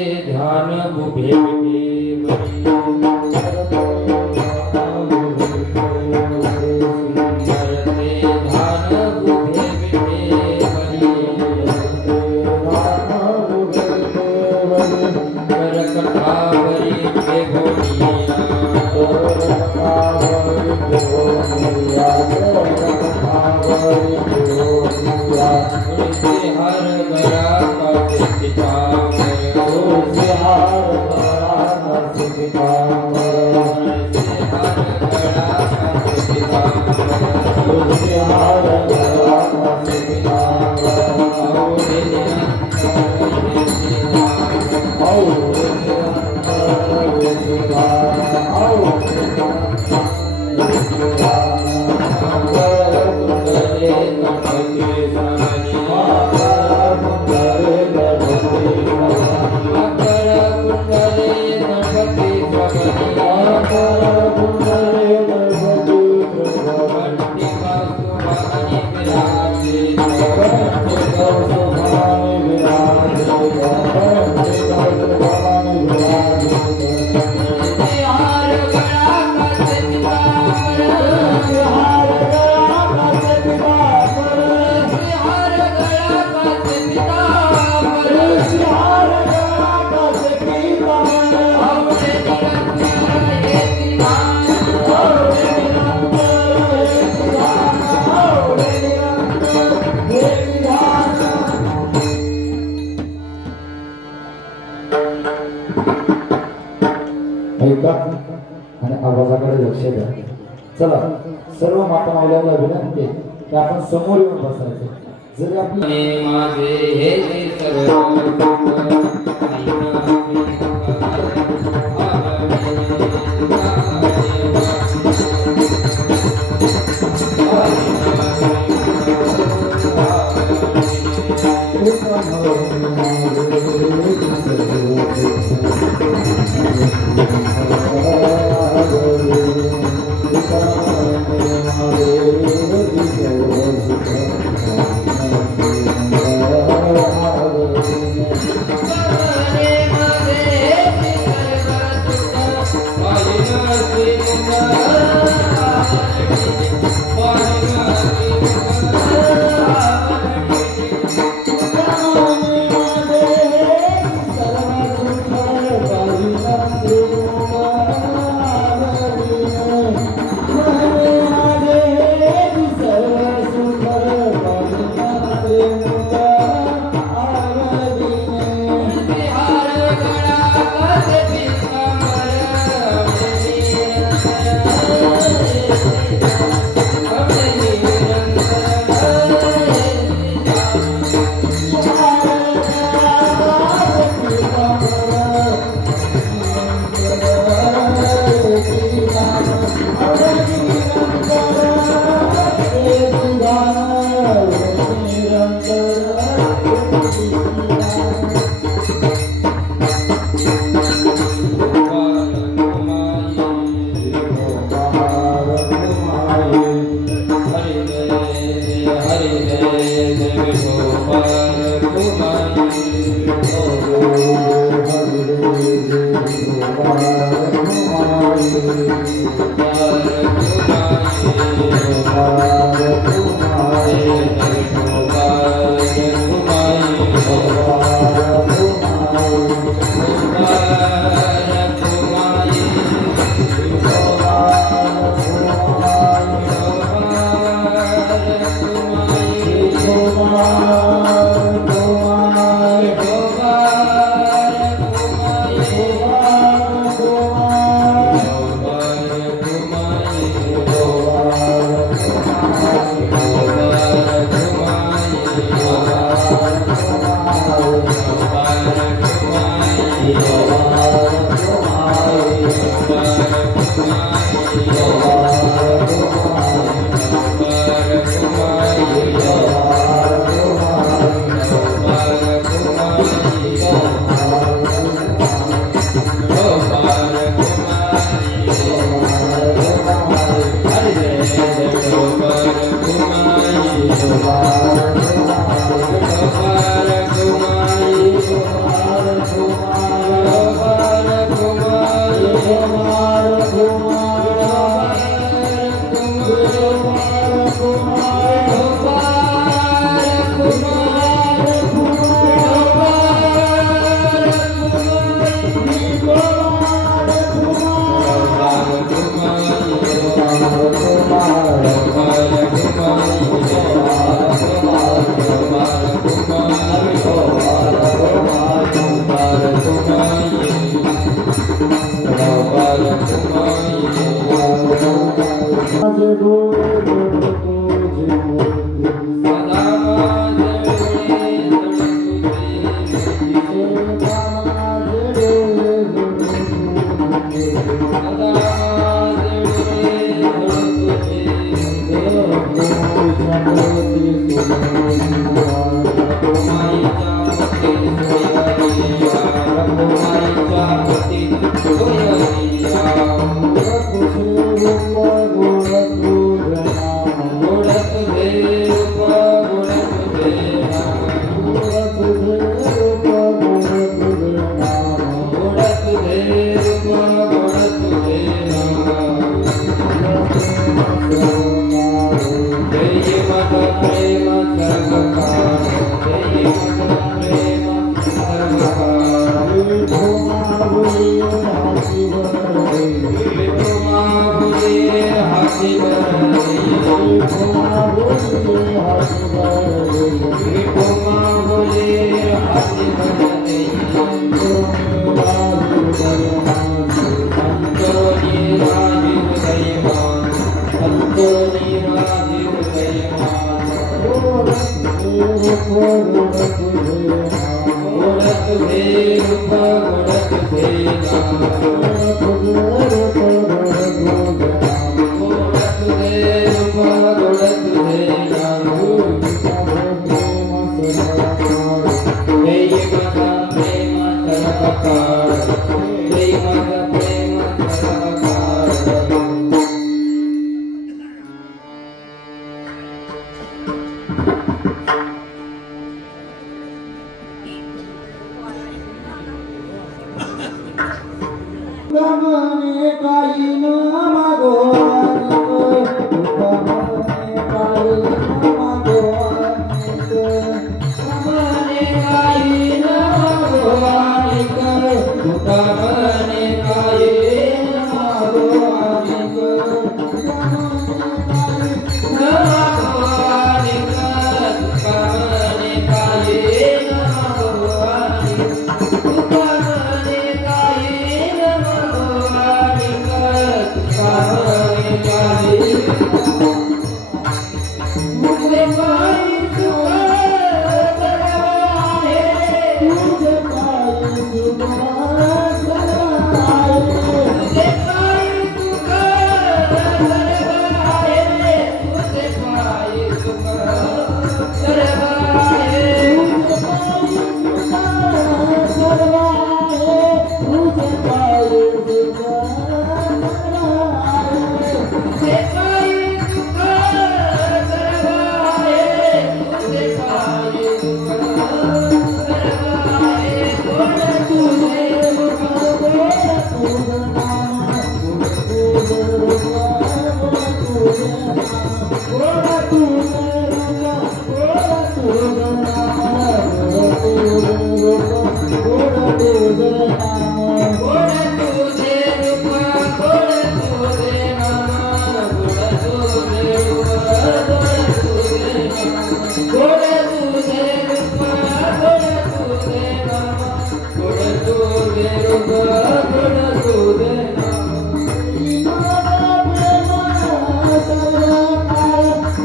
ध्यान बुभे ऐका आणि आवाजाकडे लक्ष द्या. चला सर्व माता माऊलीला विनंती की आपण समोर येऊन बसायचं. जरी आपले माझे हे सर्व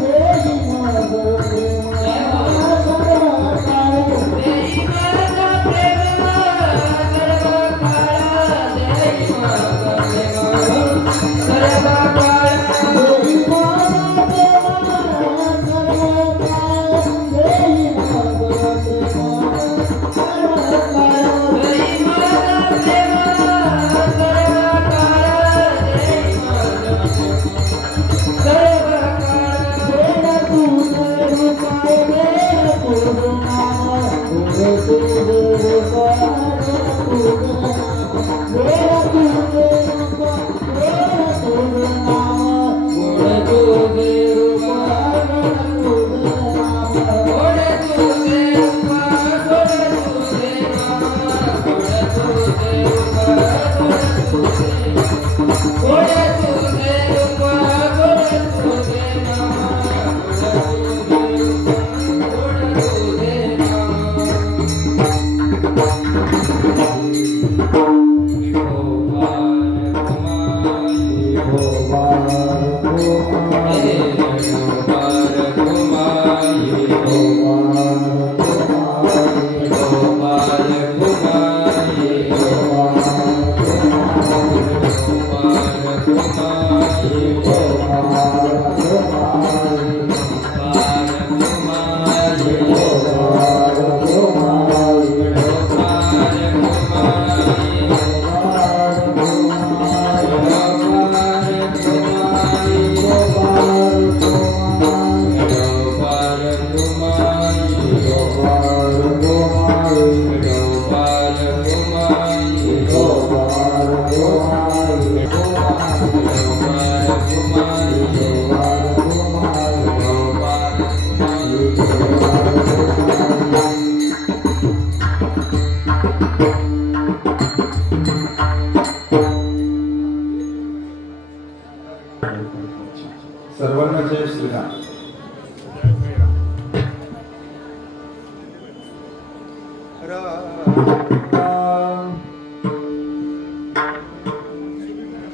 Hey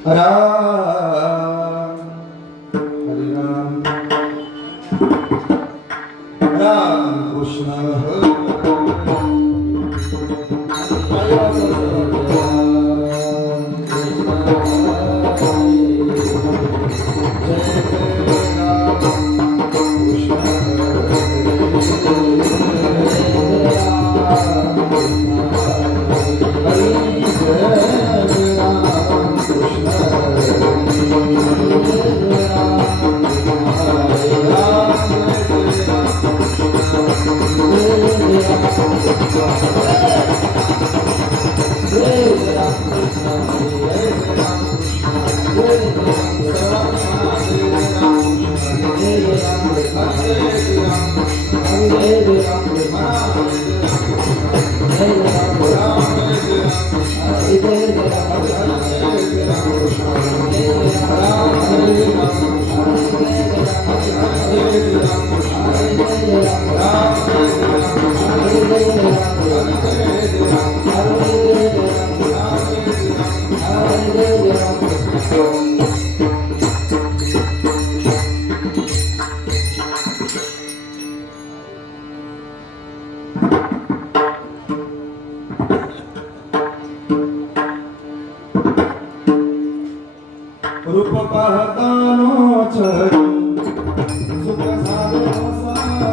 राम हरे राम राम कृष्ण रूप पाहतानो छळी सुख झाले साज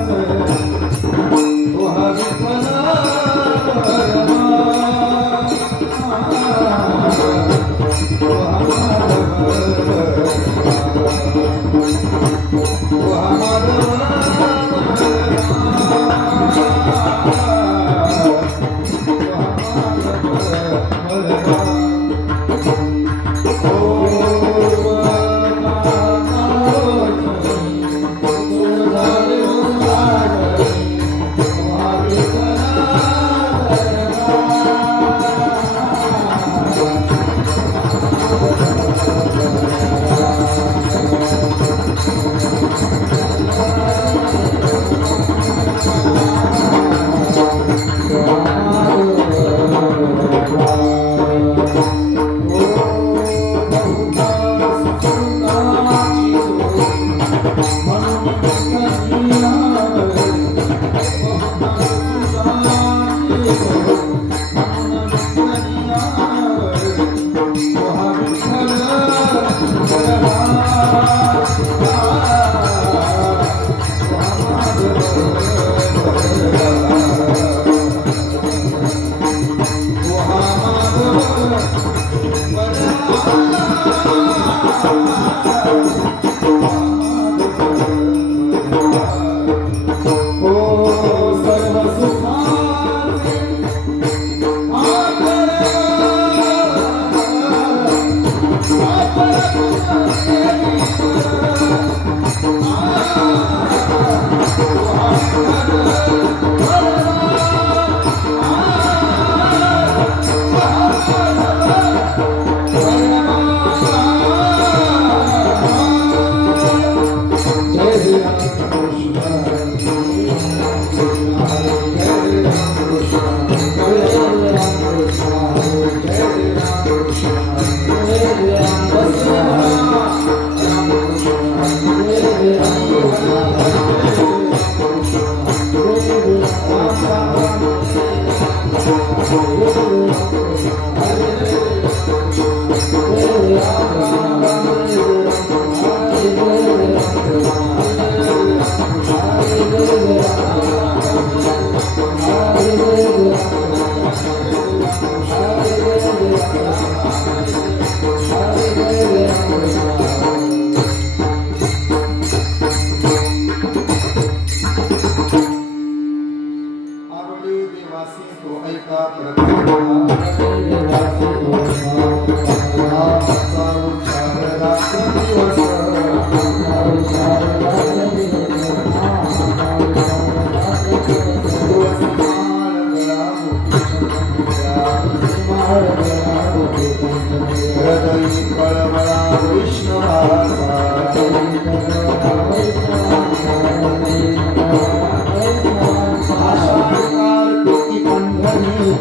तो हा विठ्ठला तो हा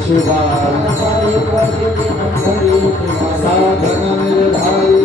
शिवाय साधन निर्धारी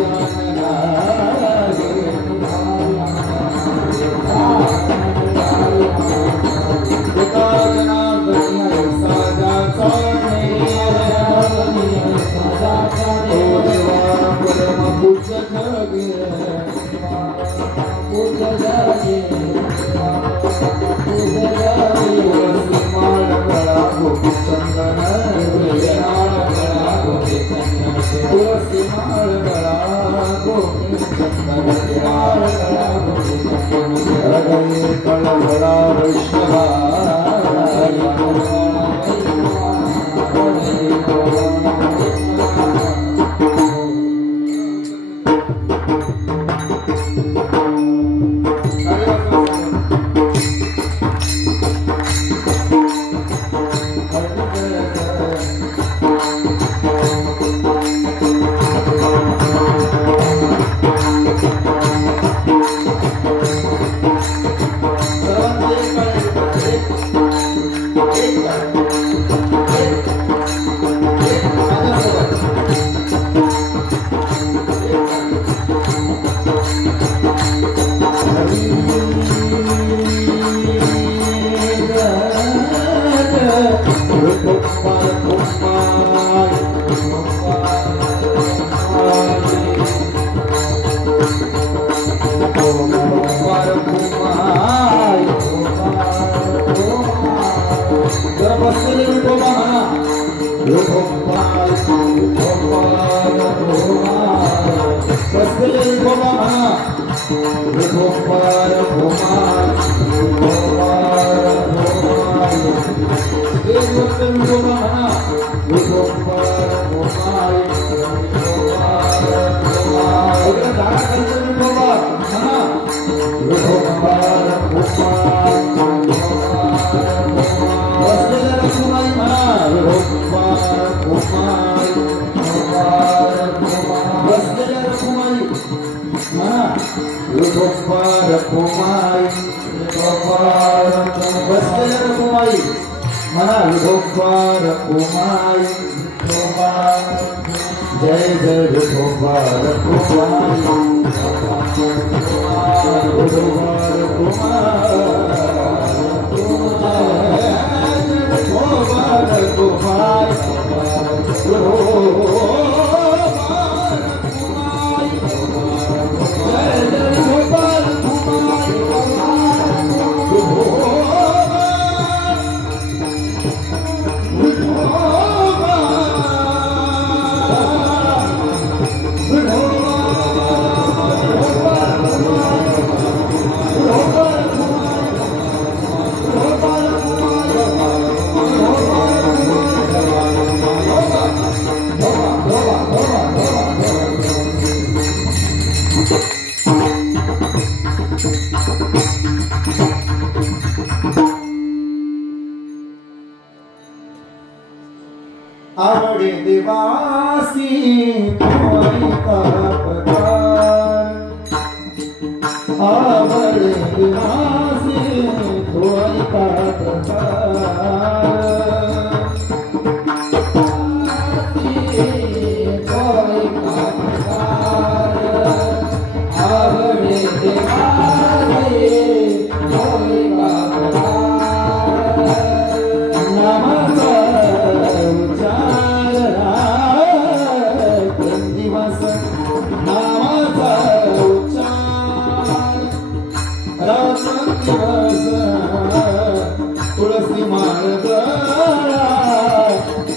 जय जय गोपाल गोपाल आवडे देवासी तोई पगार आवडे देवासी तोई पगार आवडे देवासी तोई तुलसी मार्ग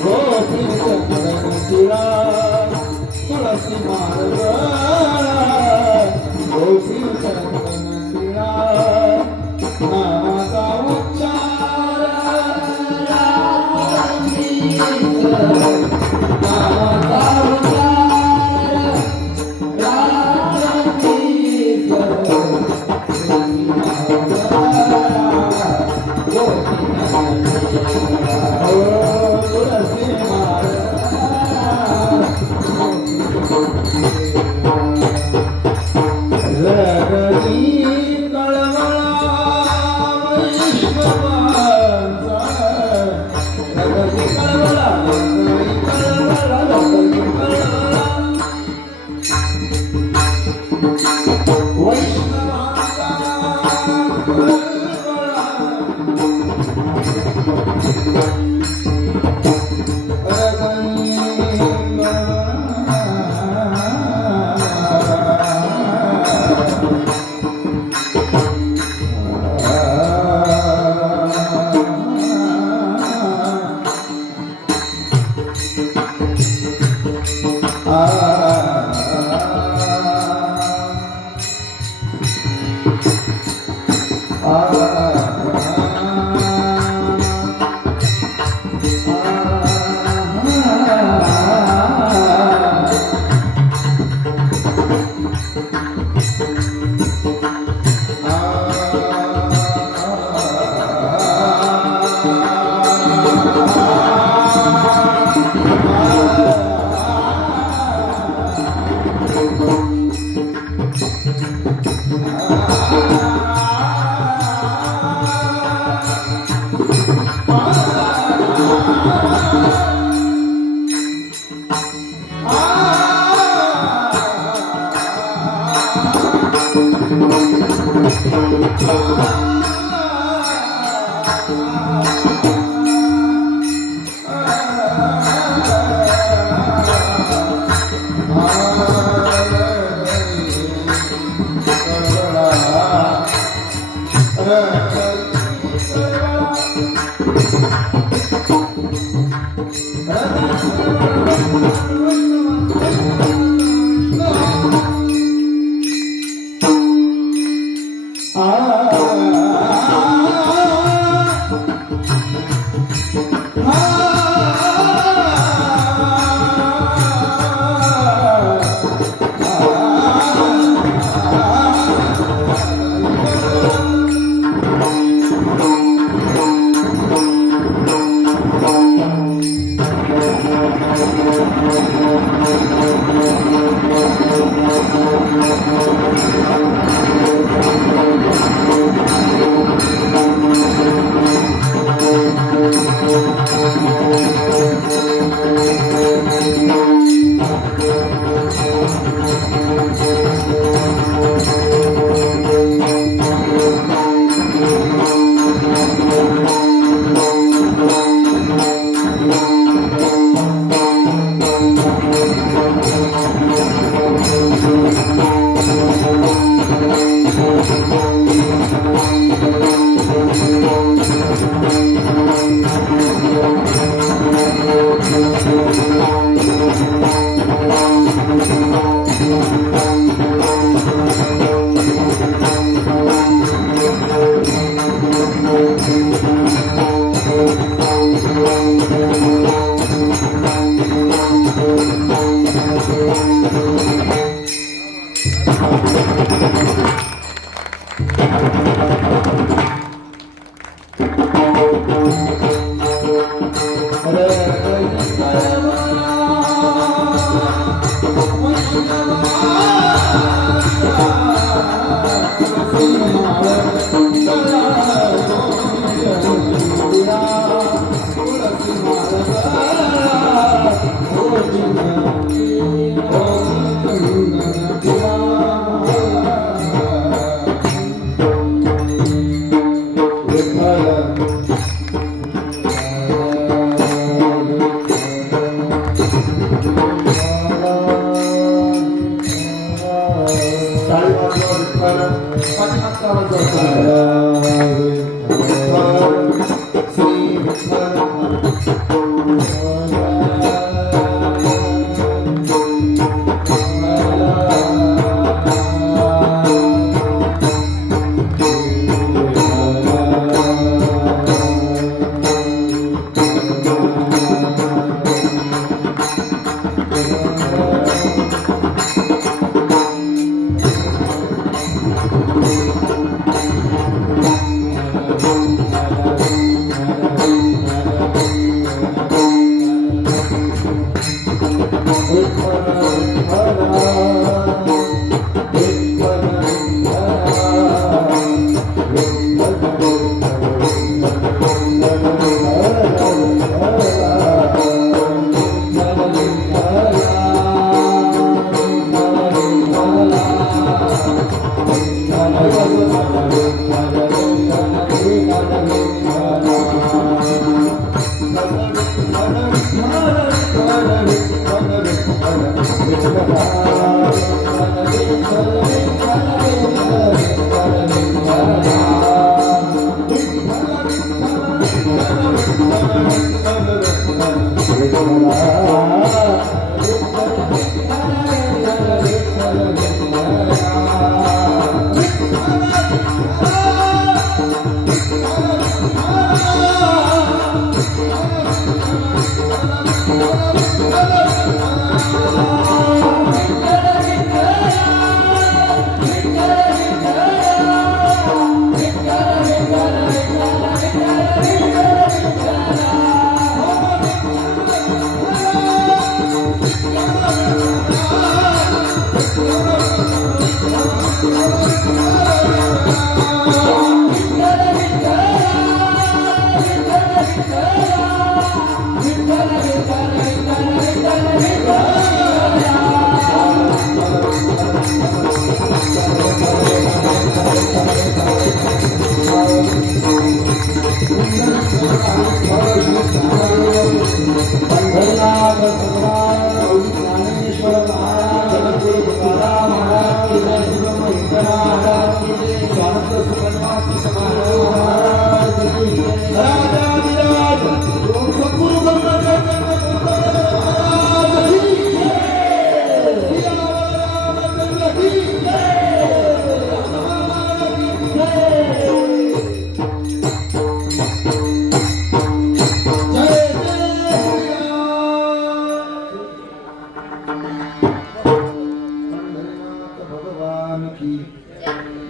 गोपी चंद्रा तुलसी मार्ग गोपी चंद्रा नामाचा उच्चार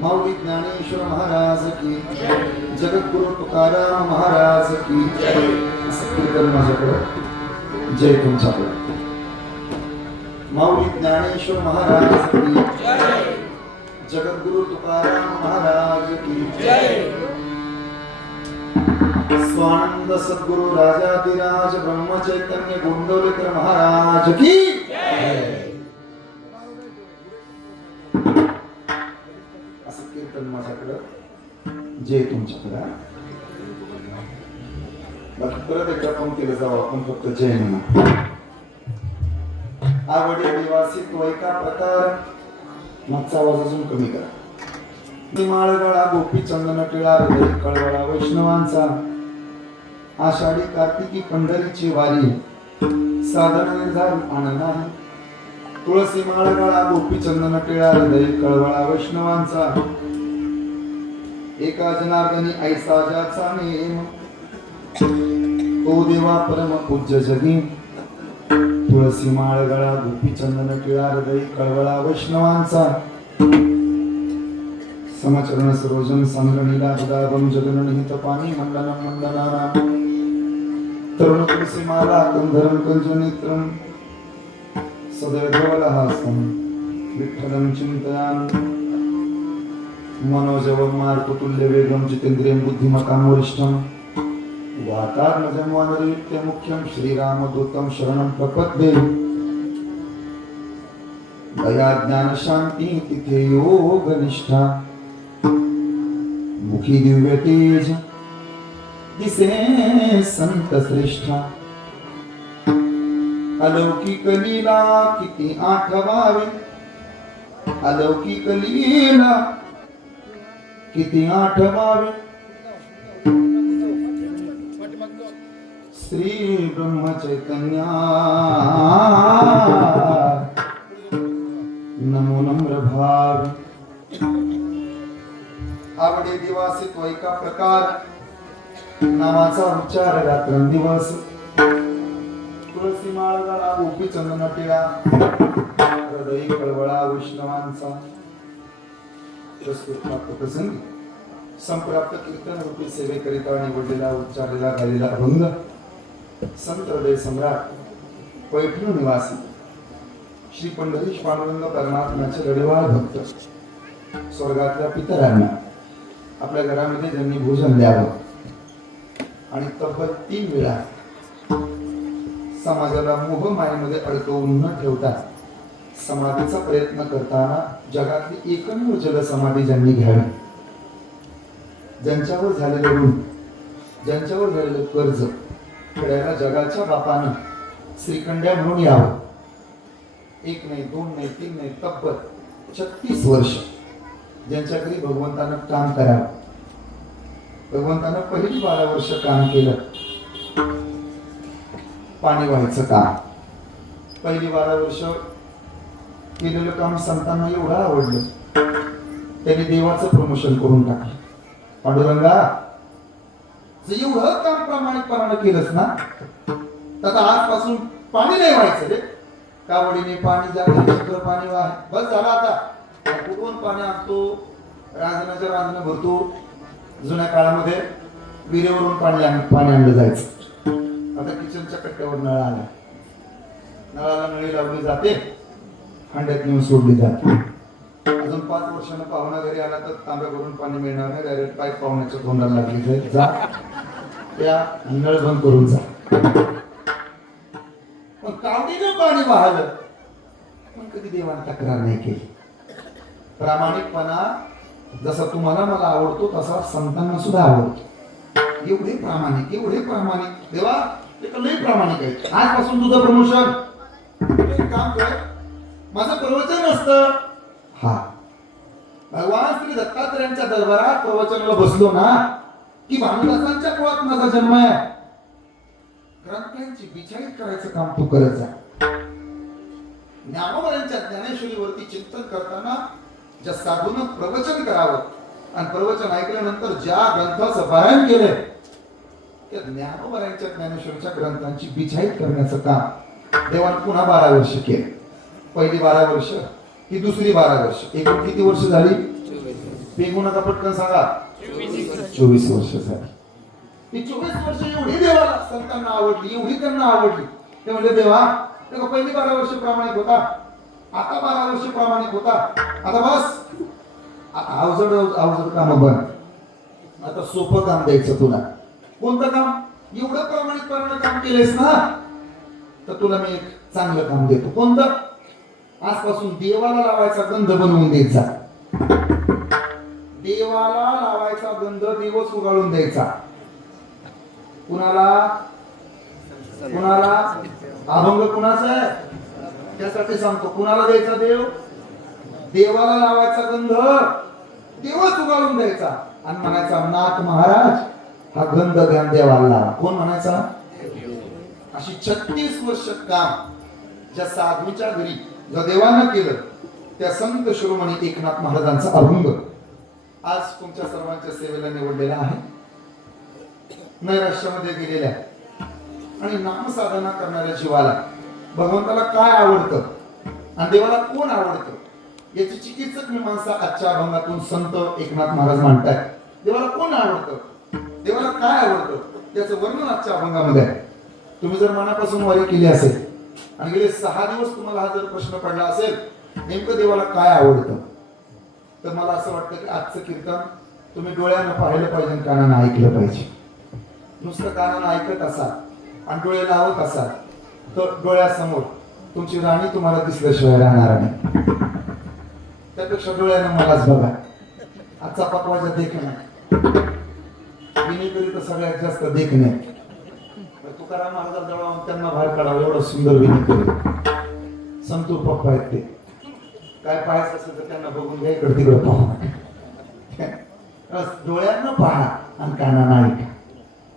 माऊली ज्ञानेश्वर महाराज की जगद्गुरु तुकाराम महाराज की कीर्तन माझ्याकडे जय तुमच्याकडे माऊली ज्ञानेश्वर महाराज की जगद्गुरु तुकाराम महाराज की स्वानंद सद्गुरु राजाधिराज ब्रह्म चैतन्य गोंडवलेकर महाराज की कीर्तन माझ्याकडं जय तुमच्याकडं बाकी परत एकदा पंक्तीला जाऊ आपण फक्त जय म्हणा आवडे निवासी त्वयका प्रकार मागचा आवाज अजून कमी करा माळगळा गोपी चंदन टिळा हृदय कळवळा वैष्णवांचा आषाढी कार्तिकी पंढरीची वारी साधन निर्धार आनंद तुळसी माळगळा गोपी चंदन टिळा हृदय कळवळा वैष्णवांचा एका जनार्दनी ऐसा ज्याचा नेम तो देवा परम पूज्य जगी तुळसी माळगळा गोपी चंदन टिळा हृदय कळवळा वैष्णवांचा समचरण सरोजन संग्रणीला हृदागम जगननिहित पाणी मंडनं मंडनाना तरुण तुळसी माला कंधरं कंजनेत्रं सदैव धवलहासं विठ्ठलं चिन्तयामि मनोजवं मार्गतुल्य वेगं जितेन्द्रियं बुद्धिमतां वरिष्ठं वातात्मजं वानरयुक्तं मुख्यं श्रीरामदूतं शरणं प्रपद्ये दया ज्ञान शांति तिथे योग निष्ठा मुखी दिव्य तेज दिसे संत श्रेष्ठा अलौकिक लीला किती आठवावे अलौकिक लीला किती आठवावे श्री ब्रह्म चैतन्य नमो नम्र भाव आवडे दिवासी त्वयका प्रकार नामाचा उच्चार रात्रंदिवस तुळसी माळगळा गोपी चंदन टिळा हृदय कळवळा वैष्णवांचा प्रस्तुत प्राप्त प्रसंगी संप्राप्त कीर्तन रूपी सेवेकरिता निवडलेला उच्चारलेला गायलेला अभंग संत हृदय सम्राट पैठण निवासी श्री पंढरीश पांडुरंग परमात्म्याचे लढेवाळ भक्त स्वर्गातल्या पितरांना आपल्या घरामध्ये ज्यांनी भोजन द्यावं आणि तब्बल 3 वेळा समाजाला मोहमायेमध्ये अडकवून न ठेवता समाधीचा प्रयत्न करताना जगातली एकमेव जल समाधी ज्यांनी घ्यावी ज्यांच्यावर झालेलं ऋण ज्यांच्यावर झालेलं कर्ज फेडायला जगाच्या बापानं श्रीखंड्या म्हणून यावं 1 नाही 2 नाही 3 नाही तब्बल 36 वर्ष ज्यांच्या घरी भगवंतानं काम करावं भगवंतानं पहिली 12 वर्ष काम केलं पाणी व्हायचं काम. पहिली 12 वर्ष केलेलं काम संतांना एवढं आवडलं, त्यांनी देवाचं प्रमोशन करून टाकलं. पांडुरंगा, जर एवढं काम प्रामाणिकपणानं केलंस ना, तर आता आजपासून पाणी नाही व्हायचं रे. कावडीने पाणी जाते, चक्र पाणी वाह, बस झालं. आता कुठून पाणी आणतो? रांजणाच्या रांजणं भरतो. जुन्या काळामध्ये विहिरीवरून पाणी आणलं जायचं. आता किचनच्या कट्ट्यावर नळ आला, नळाला नळी लावली जाते, हांड्यात नेऊन सोडली जाते. अजून 5 वर्षांना पाहुणा घरी आला तर तांब्या भरून पाणी मिळणार नाही, डायरेक्ट पाईप पाहुण्याच्या तोंडाला लागली जाईल. जा त्या नळ बंद करून जा. पण कावडीनं पाणी वाहलं पण कधी देवाने तक्रार नाही केली. प्रामाणिकपणा जसा तुम्हाला मला आवडतो तसा संतांना सुद्धा आवडतो. एवढे प्रामाणिक, एवढे प्रामाणिक. देवा ते तर लई प्रामाणिक आहे. आजपासून तुझं प्रमोशन काम कर. माझं प्रवचन असतं. हा, भगवान श्री दत्तात्रयांच्या दरबारात प्रवचनाला बसलो ना की भानुदासांच्या कुळात माझा जन्म आहे. ग्रंथांची बिचारी करायचं काम तू करत जा. ज्ञानोबरांच्या ज्ञानेश्वरीवरती चिंतन करताना ज्या साधून प्रवचन करावं आणि प्रवचन ऐकल्यानंतर ज्या ग्रंथाचं पारायण केलंय त्या ज्ञानोबरांच्या ज्ञानेश्वरीच्या ग्रंथांची बिछाईत करण्याचं काम देवानं पुन्हा 12 वर्ष केलं. पहिली 12 वर्ष, ही दुसरी 12 वर्ष. एकूण किती वर्ष झाली? पेगून आता पटकन सांगा. 24 वर्ष झाली. ही 24 वर्ष एवढी देवाला संतांना आवडली, एवढी त्यांना आवडली. ते म्हणजे देवा, पहिली 12 वर्ष प्रामाणिक होता, आता 12 वर्ष प्रामाणिक होता, आता बस अवजड काम बन. आता सोपं काम द्यायचं तुला. कोणतं काम? एवढं प्रामाणिकपणानं काम केलेस ना, तर तुला मी एक चांगलं काम देतो. कोणतं? आजपासून देवाला लावायचा गंध बनवून देत जा. देवाला लावायचा गंध दिवस उगाळून द्यायचा. कुणाला? कुणाला? अभंग कुणाचा आहे त्यासाठी सांगतो. कुणाला द्यायचा देव? देवाला लावायचा गंध देवच उगाळून द्यायचा आणि म्हणायचा, नाथ महाराज हा गंध ज्ञान देवाला. कोण म्हणायचा? अशी 36 वर्ष काम ज्या साधूच्या घरी ज्या देवानं केलं त्या संत शिरोमणी एकनाथ महाराजांचा अभंग आज तुमच्या सर्वांच्या सेवेला निवडलेला आहे. नैराश्यामध्ये गेलेल्या आणि नामसाधना करणाऱ्या जीवाला भगवंताला काय आवडतं आणि देवाला कोण आवडतं याची चिकित्सक मीमांसा आजच्या अभंगातून संत एकनाथ महाराज मांडतायत. देवाला कोण आवडतं, देवाला काय आवडतं याचं वर्णन आजच्या अभंगामध्ये आहे. तुम्ही जर मनापासून वारी केली असेल आणि गेले 6 दिवस तुम्हाला हा जर प्रश्न पडला असेल नेमकं देवाला काय आवडतं, तर मला असं वाटतं की आजचं कीर्तन तुम्ही डोळ्यानं पाहिलं पाहिजे आणि कानानं ऐकलं पाहिजे. नुसतं कानानं ऐकत असाल आणि डोळे लावत असाल तर डोळ्यासमोर तुमची राणी तुम्हाला दिसल्याशिवाय राहणार नाही. त्यापेक्षा डोळ्यानं मलाच बघा. आजचा पकवाचा देखणे विनेकरी तर सगळ्यात जास्त देखणे. तुकाराम महाराजांजवळ त्यांना बाहेर काढावं एवढं सुंदर विनेकरी संतूर पप्पा आहेत. ते काय पाहायचं असेल तर त्यांना बघून घ्या, इकडे तिकडे पहा. डोळ्यानं पहा आणि कानानं ऐका.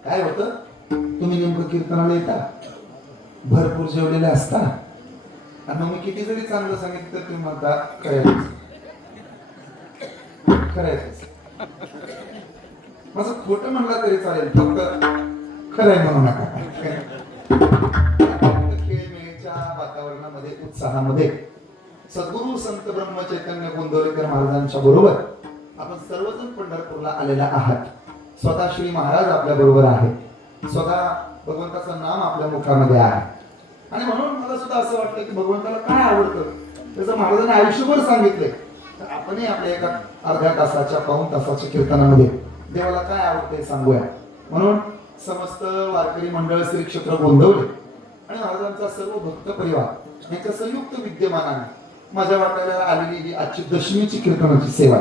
काय होतं? तुम्ही नेमकं कीर्तनाला येता, भरपूर जेवलेले असता आणि मग मी किती जरी चांगलं सांगितलं तर तुम्ही म्हणता करायचं करायचं. माझं खोटं म्हणलं तरी चालेल, फक्त खरंय म्हणू नका. खेळमेळीच्या वातावरणामध्ये उत्साहामध्ये सद्गुरू संत ब्रह्म चैतन्य गोंदवलेकर महाराजांच्या बरोबर आपण सर्वजण पंढरपूरला आलेला आहात. स्वतः श्री महाराज आपल्या बरोबर आहे, स्वतः भगवंताचं नाम आपल्या मुखामध्ये आहे. आणि म्हणून मला सुद्धा असं वाटतं की भगवंताला काय आवडतं त्याचं महाराजांनी आयुष्यभर सांगितलंय. तर आपणही आपल्या एका अर्ध्या तासाच्या पाऊण तासाच्या कीर्तनामध्ये देवाला काय आवडतंय सांगूया. म्हणून समस्त वारकरी मंडळ श्री क्षेत्र गोंदवले आणि महाराजांचा सर्व भक्त परिवार यांच्या संयुक्त विद्यमानाने माझ्या वाट्याला आलेली ही आजची दशमीची कीर्तनाची सेवा.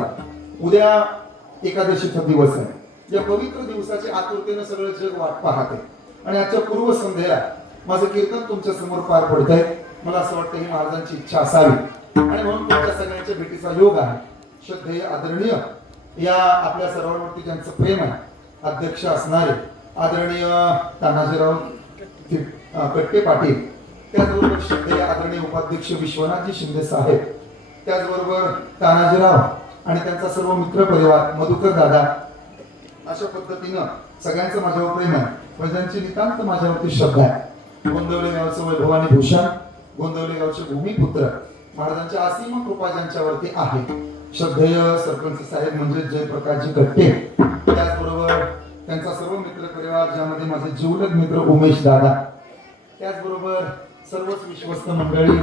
उद्या एकादशीचा दिवस आहे. या पवित्र दिवसाची आतुरतेने सगळं जग वाट पाहते आणि आजच्या पूर्व संध्येला माझं कीर्तन तुमच्या समोर पार पडत आहे. मला असं वाटतं ही महाराजांची इच्छा असावी आणि म्हणून तुमच्या सगळ्यांच्या भेटीचा योग आहे. श्रद्धेय आदरणीय या आपल्या सर्वांवरती ज्यांचं प्रेम आहे अध्यक्ष असणारे आदरणीय तानाजीराव कट्टे पाटील, त्याचबरोबर श्रद्धेय आदरणीय उपाध्यक्ष विश्वनाथजी शिंदे साहेब, त्याचबरोबर तानाजीराव आणि त्यांचा सर्व मित्र परिवार, मधुकर दादा, अशा पद्धतीनं सगळ्यांचं माझ्यावर प्रेम आहे, पण ज्यांची नितांत माझ्यावरती श्रद्धा आहे. गोंदवले गावचं वैभवानी भूषण, गोंदवले गावचे भूमिपुत्र, महाराजांच्या असीम कृपा ज्यांच्यावरती आहे, श्रद्धेय सरपंच साहेब म्हणजे जयप्रकाशजी कट्टे, त्याचबरोबर त्यांचा सर्व मित्र परिवार, ज्यामध्ये माझे जीवलग मित्र उमेश दादा, त्याचबरोबर सर्वच विश्वस्त मंडळी,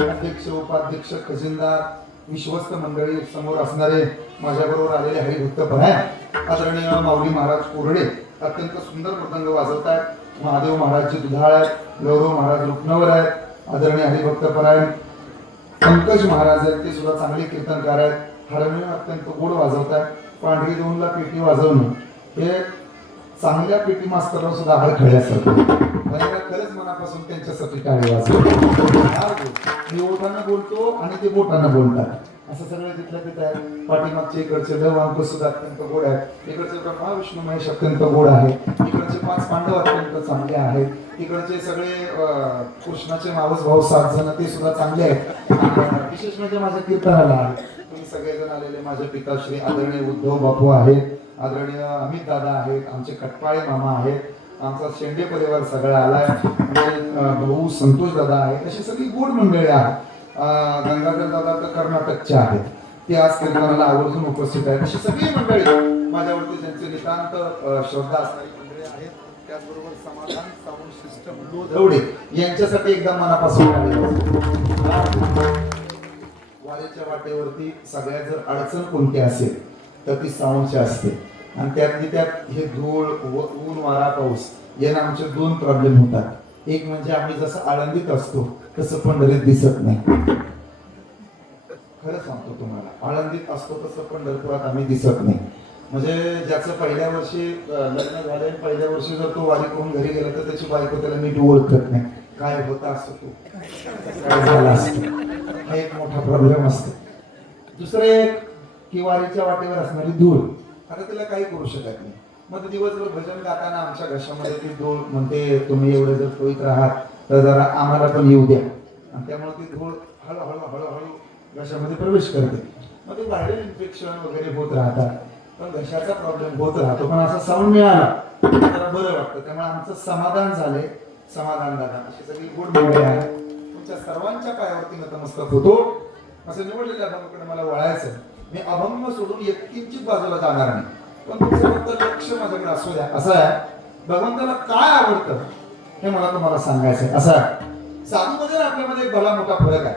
अध्यक्ष उपाध्यक्ष खजिनदार, विश्वस्त मंडळी, समोर असणारे माझ्याबरोबर आलेले हरिभक्त परायण आदरणीय माऊली महाराज कोरडे, अत्यंत सुंदर मृदंग वाजवतात, महादेव महाराजचे दुधाळ आहेत, गौरव महाराज रुक्नवर आहेत, आदरणीय हरिभक्त परायण पंकज महाराज आहेत, ते सुद्धा चांगले कीर्तनकार आहेत, हार्मोनियम अत्यंत गोड वाजवतात, पांढरी दोनला पेटी वाजवणं हे चांगल्या पेटी मास्तरांना सुद्धा हाड खेळल्यासारखं. खरंच मनापासून त्यांच्यासाठी टाळी वाजवतो. मी ओठानं बोलतो आणि ते बोटानं बोलतात, असं सगळं तिथल्या तिथं आहे. पाठीमागचे इकडचे लव सुद्धा अत्यंत गोड आहेत, इकडचे ब्रह्मा विष्णू महेश अत्यंत गोड आहे, इकडचे 5 पांडव अत्यंत चांगले आहेत, इकडचे सगळे कृष्णाचे मावस भाऊ 7 जण ते सुद्धा चांगले आहेत. विशेष म्हणजे माझ्या कीर्तनाला तुम्ही सगळेजण आलेले माझे पिताश्री आदरणीय उद्धव बापू आहेत, आदरणीय अमित दादा आहेत, आमचे कटपाळे मामा आहेत, आमचा शेंडे परिवार सगळा आलाय, भाऊ संतोष दादा आहेत, अशी सगळी गोड मंडळी आहेत. गंगाधर दादा तर कर्नाटकचे आहेत, ते आज कीर्तनाला आवर्जून उपस्थित आहेत. अशी सगळी मंडळी माझ्यावरती ज्यांचे नितांत श्रद्धा असणारी मंडळी आहेत. त्याचबरोबर समाधान साऊंड सिस्टम दौडे यांच्यासाठी एकदा मनापासून वारीच्या वाटेवरती सगळ्यात जर अडचण कोणती असेल तर ती साऊंडची असते, आणि त्यातली त्यात हे धूळ ऊन वारा पाऊस यांना आमचे 2 प्रॉब्लेम होतात. एक म्हणजे आम्ही जसं आळंदीत असतो तसं पंढरीत दिसत नाही. खरं सांगतो तुम्हाला, आळंदीत असतो तसं पंढरपुरात आम्ही दिसत नाही. म्हणजे ज्याचं पहिल्या वर्षी लग्न झालंय, पहिल्या वर्षी जर तो वारी करून घरी गेला तर त्याची बायको त्याला नीट ओळखत नाही. काय होता असतो तो, काय झाला असतो, हा एक मोठा प्रॉब्लेम असतो. दुसरं एक की वारीच्या वाटेवर असणारी धूळ, आता तिला काही करू शकत नाही. मग दिवसभर भजन गाताना आमच्या घशामध्ये ती धूळ म्हणते, तुम्ही एवढे जर टोईत राहात तर जरा आम्हाला पण येऊ द्या, आणि त्यामुळे ती धूळ हळूहळू हळूहळू घशामध्ये प्रवेश करते. मग ते व्हायरल इन्फेक्शन वगैरे होत राहतात, पण घशाचा प्रॉब्लेम होत राहतो. पण असा साऊंड मिळाला जरा बरं वाटतं. त्यामुळे आमचं समाधान झाले, समाधान दादा अशी सगळी गोड मंडळी आहे. तुमच्या सर्वांच्या पायावरती नतमस्तक होतो. असं निवडलेल्या भागाकडे मला वळायचं, मी अभंग सोडून एक किंचित बाजूला जाणार नाही, पण तुमचं फक्त लक्ष माझ्याकडे असू द्या. असं आहे, भगवंताला काय आवडतं हे मला तुम्हाला सांगायचं आहे. असं आहे, साधूमध्ये आपल्यामध्ये एक भला मोठा फरक आहे.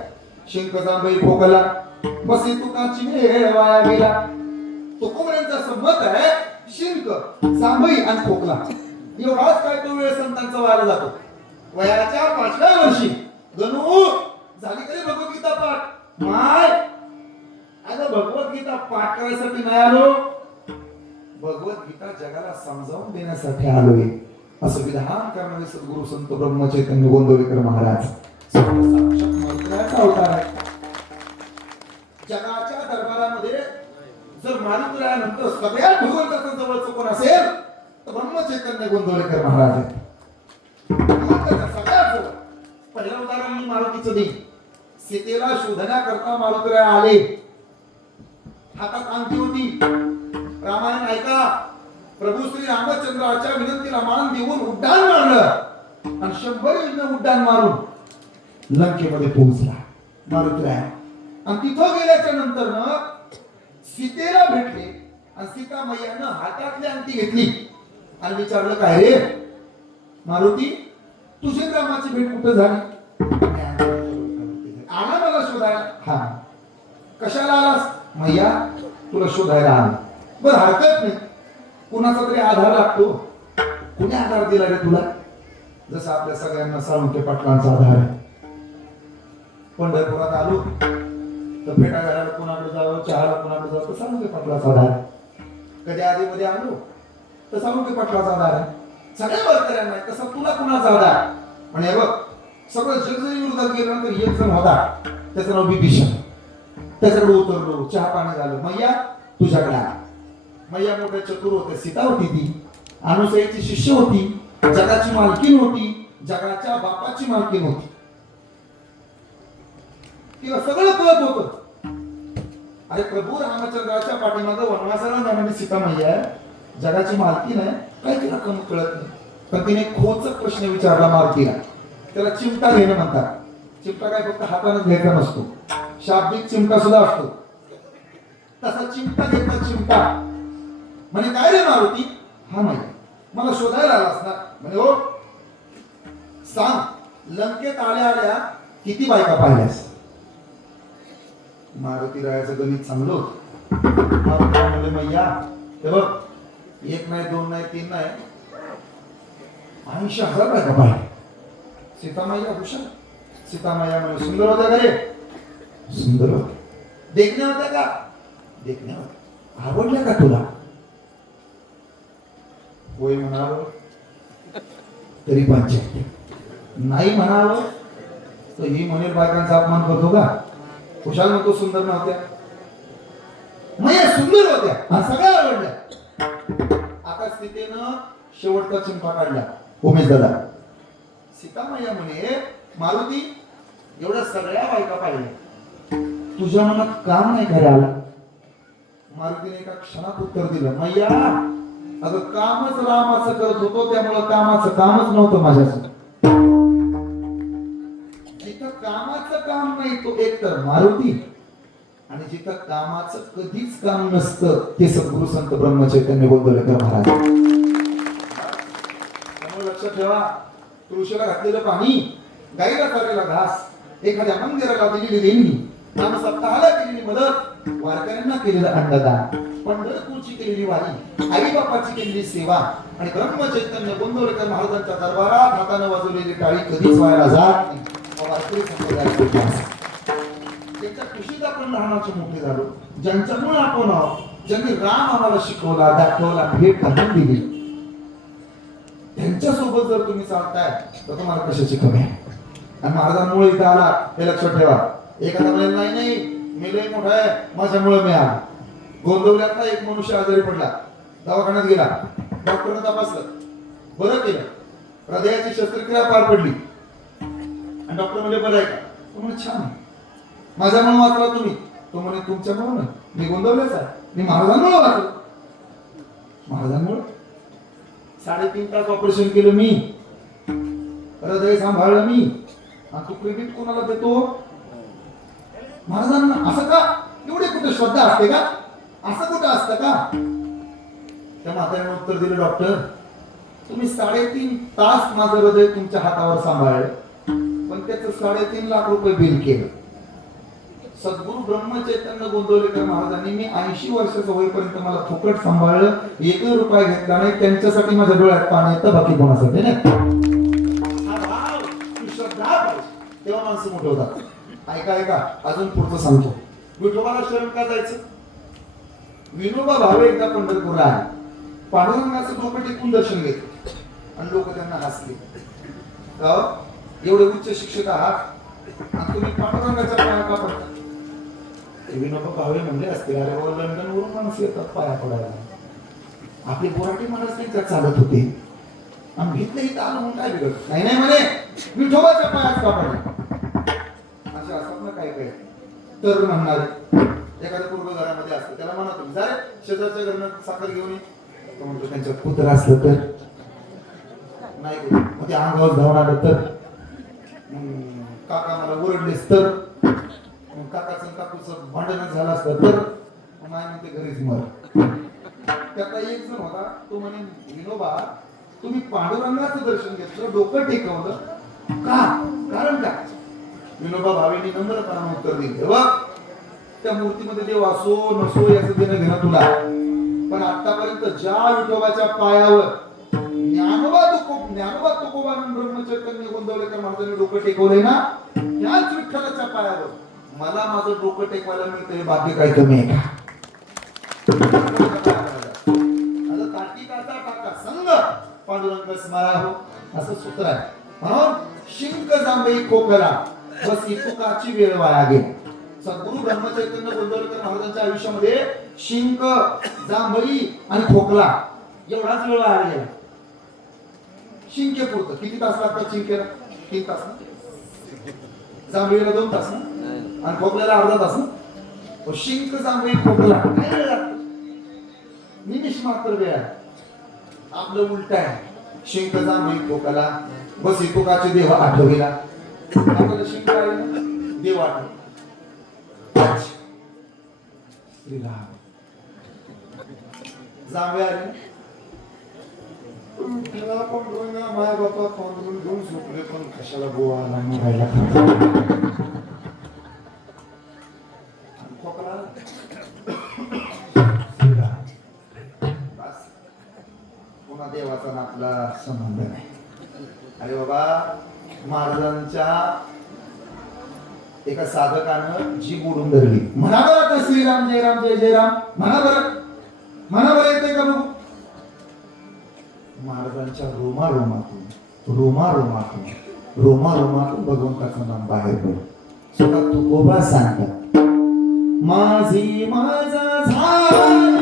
शिंकचा बाई खोकला बस तुकाची वेळ वाया गेला. तुकोबऱ्यांचं असं मत आहे, शिंक जांभई आणि खोकला एवढाच काय तो वेळ संतांचा वाया जातो. वयाच्या 5व्या वर्षी गणू झाली कधी भगवद्गीता पाठ? माय अगं भगवद्गीता पाठ करायसाठी नाही आलो, भगवद्गीता जगाला समजावून देण्यासाठी आलोय, असं विधान करणारे सद्गुरु संत ब्रह्मचैतन्य गोंदवलेकर महाराज साक्षात अवतार आहे. जगाच्या दरबारामध्ये जर मारुतीनंतर सगळ्यात भगवंताचं जवळचं कोण असेल तर ब्रह्मचैतन्य गोंदवलेकर महाराज आहेत. सगळ्यात जवळ पहिलं उदाहरण मी मारुतीचं देईन. सीतेला शोधण्याकरता मारुतीराय आले, हातात अंगठी होती. रामायण ऐका, प्रभू श्री रामचंद्राच्या विनंतीला मान देऊन उड्डाण मारलं आणि 100 योजने उड्डाण मारून लंकेमध्ये पोहोचला मारुतीराय. आणि तिथं गेल्याच्या नंतर सीतेला भेटले आणि सीता मैयानं हातातली अंगठी घेतली आणि विचारलं, काय रे मारुती, तुझी रामाची भेट कुठं झाली? आला मला शोधायला. हा, कशाला आलास? मैया तुला शोधायला आला. बरं, हरकत नाही, कुणाचा तरी आधार लागतो. कुणी आधार दिला रे तुला? जसं आपल्या सगळ्यांना साळुंखे पाटलांचा आधार आहे. पंढरपुरात आलो तर फेटा घालायला कोणाकडे जावं, चहाला कोणाकडे जावं तर साळुंखे पाटलाचा आधार आहे. कधी आधीमध्ये आलो तर साळुंखे पाटलाचा आधार आहे. सगळ्या वारकऱ्यांना आहे, तसा तुला कुणाचा आधार? पण हे बघ, सगळं जग जरी विरोधात गेलं तर एक जण होता, त्याचं नाव विभीषण. त्याच्याकडे उतरलो, चहा पाणी झालं. मैया तुझ्याकडे आला. मैया मोठ्या चतुर होत्या, सीता होती, ती अनुसयाची शिष्य होती, जगाची मालकीण होती. जगाच्या बापाची मालकी नव्हती. तिला सगळं कळत होतं. अरे प्रभू रामचंद्राच्या पाठीमागे वनवासाला जाणारी सीता मैया आहे, जगाची मालकी नाही, काय तिला कमी कळत नाही. पण तिने खोचक प्रश्न विचारला मालकीला. त्याला चिमटा घेणं म्हणतात. चिमटा काय फक्त हाताने घ्यायचा नसतो, शाब्दिक चिमटा सुद्धा असतो. तसा चिमटा घेतला. चिमटा म्हणे काय रे मारुती? हा मैया, मला शोधायला आलास ना? म्हणे हो. सांग, लंकेत आल्या आल्या किती बायका पाहिल्यास? मारुती रायाचं गणित चांगलं होतं. मारुती म्हणले मैया, हे बघ, एक नाही, दोन नाही, तीन नाही, 80,000 बायका पाहिल्या. सीता मैया हुशार. सीता मैया म्हणे सुंदर होत्या का रे? सुंदर होत्या. देखण्या होत्या का? देखण्या होत्या. आवडल्या का तुला? होय म्हणावं तरी पंचायत, नाही म्हणावं तर ही म्हणेल बायकांचा अपमान करतो का? खुशाल म्हणतो सुंदर नव्हत्या. मैया सुंदर होत्या आणि सगळ्या आवडल्या. आता सीतेनं शेवटचा चिंपा काढला. उमेश दादा, सीता मैया म्हणे मारुती, एवढ्या सगळ्या बायका पाहिल्या, तुझ्या मनात काम नाही खरं आला? मारुतीने एका क्षणात उत्तर दिलं, मैया अगं कामच रामाचं करत होतो, त्यामुळं कामाचं कामच नव्हतं माझ्यासमोर. जिथं कामाचं काम नाही तो एक तर मारुती, आणि जिथं कामाचं कधीच काम नसतं ते सद्गुरु संत ब्रह्मचैतन्य गोंदवलेकर महाराज. त्यामुळे लक्षात ठेवा, तुळशीला घातलेलं पाणी, गाईला चाललेला घास, एखाद्या मंदिराला दिलेली देणगी, नाम सप्ताहाला केलेली मदत, वारकऱ्यांना केलेलं अन्नदान, पंढरपूरची केलेली वारी, आई बापाची केलेली सेवा, आणि ब्रह्मचैतन्य गोंदवलेकर महाराजांच्या दरबारात हाताने वाजवलेली टाळी कधीच व्हायला जात नाही. वारकरी संप्रदायाचा इतिहास. त्यांच्या खुशीत आपण लहानाचे मोठे झालो. ज्यांच्यामुळे आपण आहोत, ज्यांनी राम आम्हाला शिकवला, दाखवला, भेट घालून दिली, त्यांच्यासोबत जर तुम्ही चालताय तर तुम्हाला कशाची कमी आहे? आणि महाराजांमुळे इथं आला हे लक्षात ठेवा. एखादा म्हणेल नाही नाही, मी लय मोठा आहे, माझ्यामुळे मी आला. गोंदवल्यातला एक मनुष्य आजारी पडला, दवाखान्यात गेला, डॉक्टरने तपासलं, बरं केलं, हृदयाची शस्त्रक्रिया पार पडली, आणि डॉक्टर म्हणजे बरं आहे का? तो म्हणे छान आहे. माझ्यामुळे वाचला तुम्ही? तो म्हणे तुमच्यामुळे नाही, मी गोंदवल्याच आहे, मी महाराजांमुळे वाचलो. महाराजांमुळे 3.5 तास ऑपरेशन केलं मी, हृदय सांभाळलं मी, आणि तू क्रेडिट कोणाला देतो? महाराजांना. असं का? एवढे कुठे श्रद्धा असते का? असं कुठं असतं का? त्या म्हाताऱ्याने उत्तर दिलं, डॉक्टर तुम्ही 3.5 तास माझं हृदय तुमच्या हातावर सांभाळलं, पण त्याचं 3.5 लाख रुपये बिल केलं. सद्गुरु ब्रह्मचैतन्य गोंदवलेकर महाराजांनी मी 80 वर्षाचं होईपर्यंत मला फुकट सांभाळलं, 1 रुपया घेतला नाही. त्यांच्यासाठी माझ्या डोळ्यात पाणी येतं, बाकी कोणासाठी नाही. तेव्हा माणसं मोठं होतात. ऐका ऐका, अजून पुढचं सांगतो. विठोबाला शरण का जायचं? विनोबा भावे एकदा पंढरपूरला आले, पांडुरंगाचं डोकं टेकून दर्शन घेतलं, आणि लोक त्यांना हसले. एवढे उच्च शिक्षित आहात आणि तुम्ही पांडुरंगाच्या पाया का पडता? विनोबा भावे म्हणले असते, अरे हो, लंडन वरून माणसं येतात पाया पडायला. आपली बोराटी माणूस त्यांच्यात चालत होते, आणि घेतलं इथं आलं म्हणून काय बिघडत नाही. नाही म्हणे, विठोबाच्या पायात का पडले? अशा असतात ना काय काय तर म्हणणार. एखाद्या पूर्व घरामध्ये असतं, त्याला म्हणा तुम्ही जा रे शेजारच्या घरनं साखर घेऊन ये. तो म्हणतो त्यांच्यात कुत्र असलं तर नाही, मग ते अंगावर धावून आलं तर, काका मला ओरडलेस तर, काकाचं काकूचं भांडण झालं असतं तर, माय म्हणते घरीच मर. त्यातला एक जण होता, तो म्हणे विनोबा तुम्ही पांडुरंगाचं दर्शन घेतलं, डोकं टेकवलं का? कारण काय? विनोबा भावेंनी नम्रपणाने उत्तर दिले, बघ त्या मूर्तीमध्ये देव असो नसो याचं देणं घेणं तुला, पण आतापर्यंत ज्या विठोबाच्या पायावर ज्ञानोबा तुकोबानंद ब्रह्मचैतन्य गोंदवलेकर महाराजांनी डोकं टेकवलंय ना, त्याच विठ्ठलाच्या पायावर मला माझं डोकं टेकवायला मिळतंय, बाकी काही कमी आहे का? संग पांडुरंग स्मरा हो, असं सूत्र आहे. म्हणून शिंक जांभई खोकला, बस इतुकाची वेळ वाया गेली. सद्गुरु ब्रह्मचैतन्य गोंदवलेकर महाराजांच्या आयुष्यामध्ये शिंक, जांभई आणि खोकला एवढाच वेळ वाया गेला. शिंके पुरतं किती तास लागतात शिंकेला? 3 तास ना? जांभळीला 2 तास ना? आणि खोकल्याला अर्धा तास ना? शिंक जांभळी खोकला काय वेळ लागतो? निमिष मात्र वेळ आहे. आपलं उलट आहे. शिंक जांभळी खोकला बस इतुकाचे देव आठवीला आपल्याला शिंक आले ना देव आठव श्रीराम जांभळे आले त्याला पण माझ्या बापा पांढरून घेऊन झोपले पण कशाला गोवा आला मागायला खोकला बस पुन्हा देवाचा ना आपला संबंध नाही. अरे बाबा महाराजांच्या एका साधकानं जी बोलून धरली म्हणा बरं आता श्रीराम जय राम जय जय राम म्हणा बरं येते का बघू. महाराजांच्या रोमारोमातून भगवंताचं नाम बाहेर पडलं. स्वतः तुकोबा सांगतात माझी माझा झाली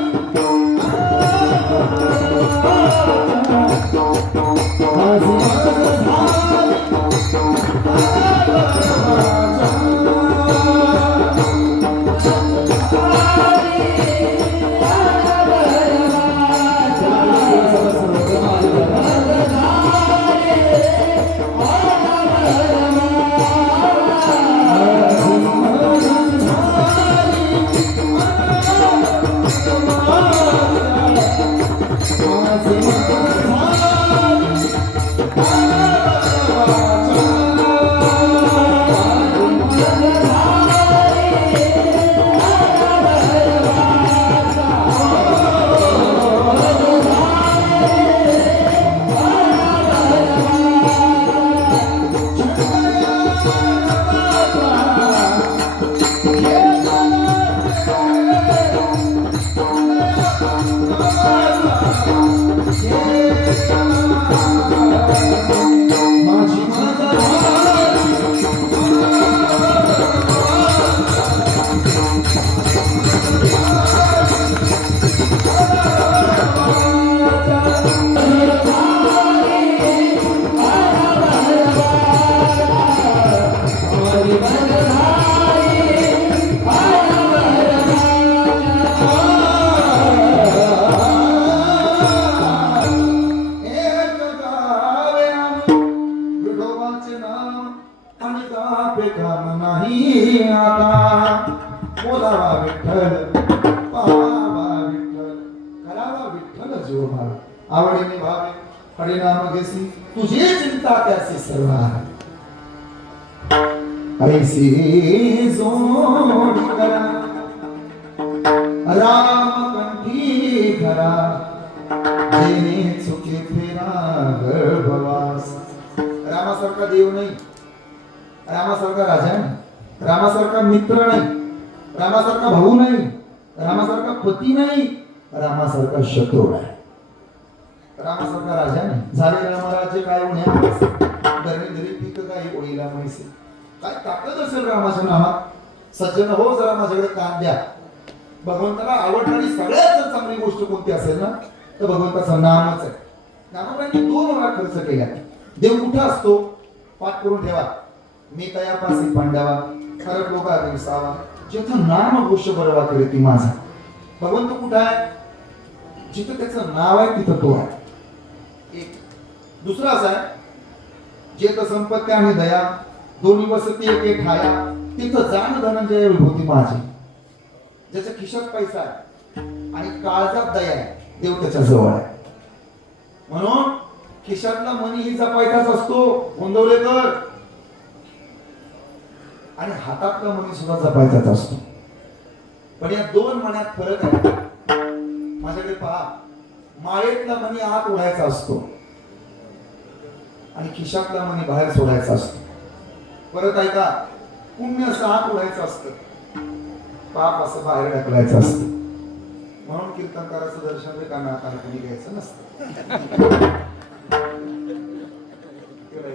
आवडीने भावे हरिनाम घेसी तुझी चिंता त्यासी सर्व ऐसी जोडी करा राम कंठी धरा जेणे चुके फेरा गर्भवास. रामासारखा देव नाही, रामासारखा राजा नाही, रामासारखा मित्र नाही, रामासारखा भाऊ नाही, रामासारखा पती नाही, रामासारखा शत्रू नाही, रामासारखा राजा नाही. झाले रामराज्य काय उन्हाळ्यात धरी पीक काही ओळीला म्हैसे. काय ताकद असेल रामाच्या नामात. सज्जन हो जरा माझ्याकडे कान द्या. भगवंताला आवडणारी सगळ्यात चांगली गोष्ट कोणती असेल ना तर भगवंताचं नामच आहे. नामाला 2 वेळा खर्च केला. देव कुठं असतो पाठ करून ठेवा. मी तयापासी पांडवा खरं लोका विसावा जिथं नाम घोष बरवा करे ती माझा. भगवंत कुठं आहे? जिथं त्याचं नाव आहे तिथं तो आहे. एक दुसरा असा आहे जेथ संपत्ती आणि दया दोन्ही वसती एक ठाया तिथं जाण धनंजय विभूती माझी. ज्याच्या खिशात पैसा आहे आणि काळजात दया आहे देव त्याच्या जवळ आहे. म्हणून खिशातला मनी ही जपायचाच असतो गोंदवलेकर आणि हातातला मनी सुद्धा जपायचाच असतो. पण या 2 मण्यात फरक आहे. माझ्याकडे पहा माळेतला मनी आत ओढायचा असतो आणि खिशातला मनी बाहेर सोडायचा असतो. परत ऐका पुण्य असं आत ओढायचं असतं पाप असं बाहेर ढकलायचं असतं. म्हणून कीर्तनकाराचं दर्शन रिकाम्या हाताने कोणी घ्यायचं नसतं.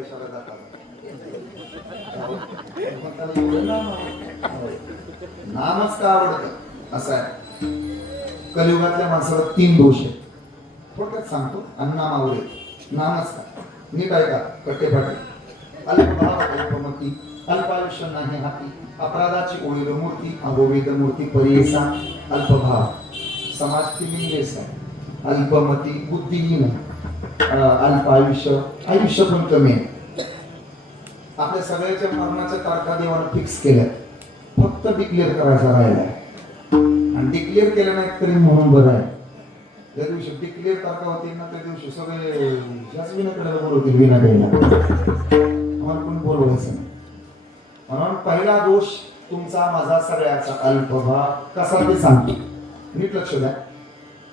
इशारा दाखवा. नामच का आवडतं असं आहे. कलियुगातल्या माणसाला 3 दोष आहेत. थोडक्यात सांगतो आणि नाम आवडेल. नामच का नीट ऐका कट्टेपाटी. अल्पभाव अल्पमती अल्पायुष्य नाही हाती अपराधाची ओळीर मूर्ती अगोविद मूर्ती परियेसा अल्पभाव समाज लिंगेसा अल्पमती बुद्धिहीन अल्पायुष्य आयुष्य पण कमी आहे. आपल्या सगळ्याच्या मरणाच्या तारखा देवानं फिक्स केल्या फक्त डिक्लेअर करायचा राहिला आणि डिक्लेअर केल्या नाही तरी म्हणून बरं आहे. त्या दिवशी डिक्लेअर तारखा होती ना त्या दिवशी सगळे ह्याच विनाकडे बोलवतील विना द्यायला आम्हाला कोणी बोलवायचं नाही. म्हणून पहिला दोष तुमचा माझा सगळ्याचा अल्पभाव कसा ते सांगतो. नीट लक्ष द्या.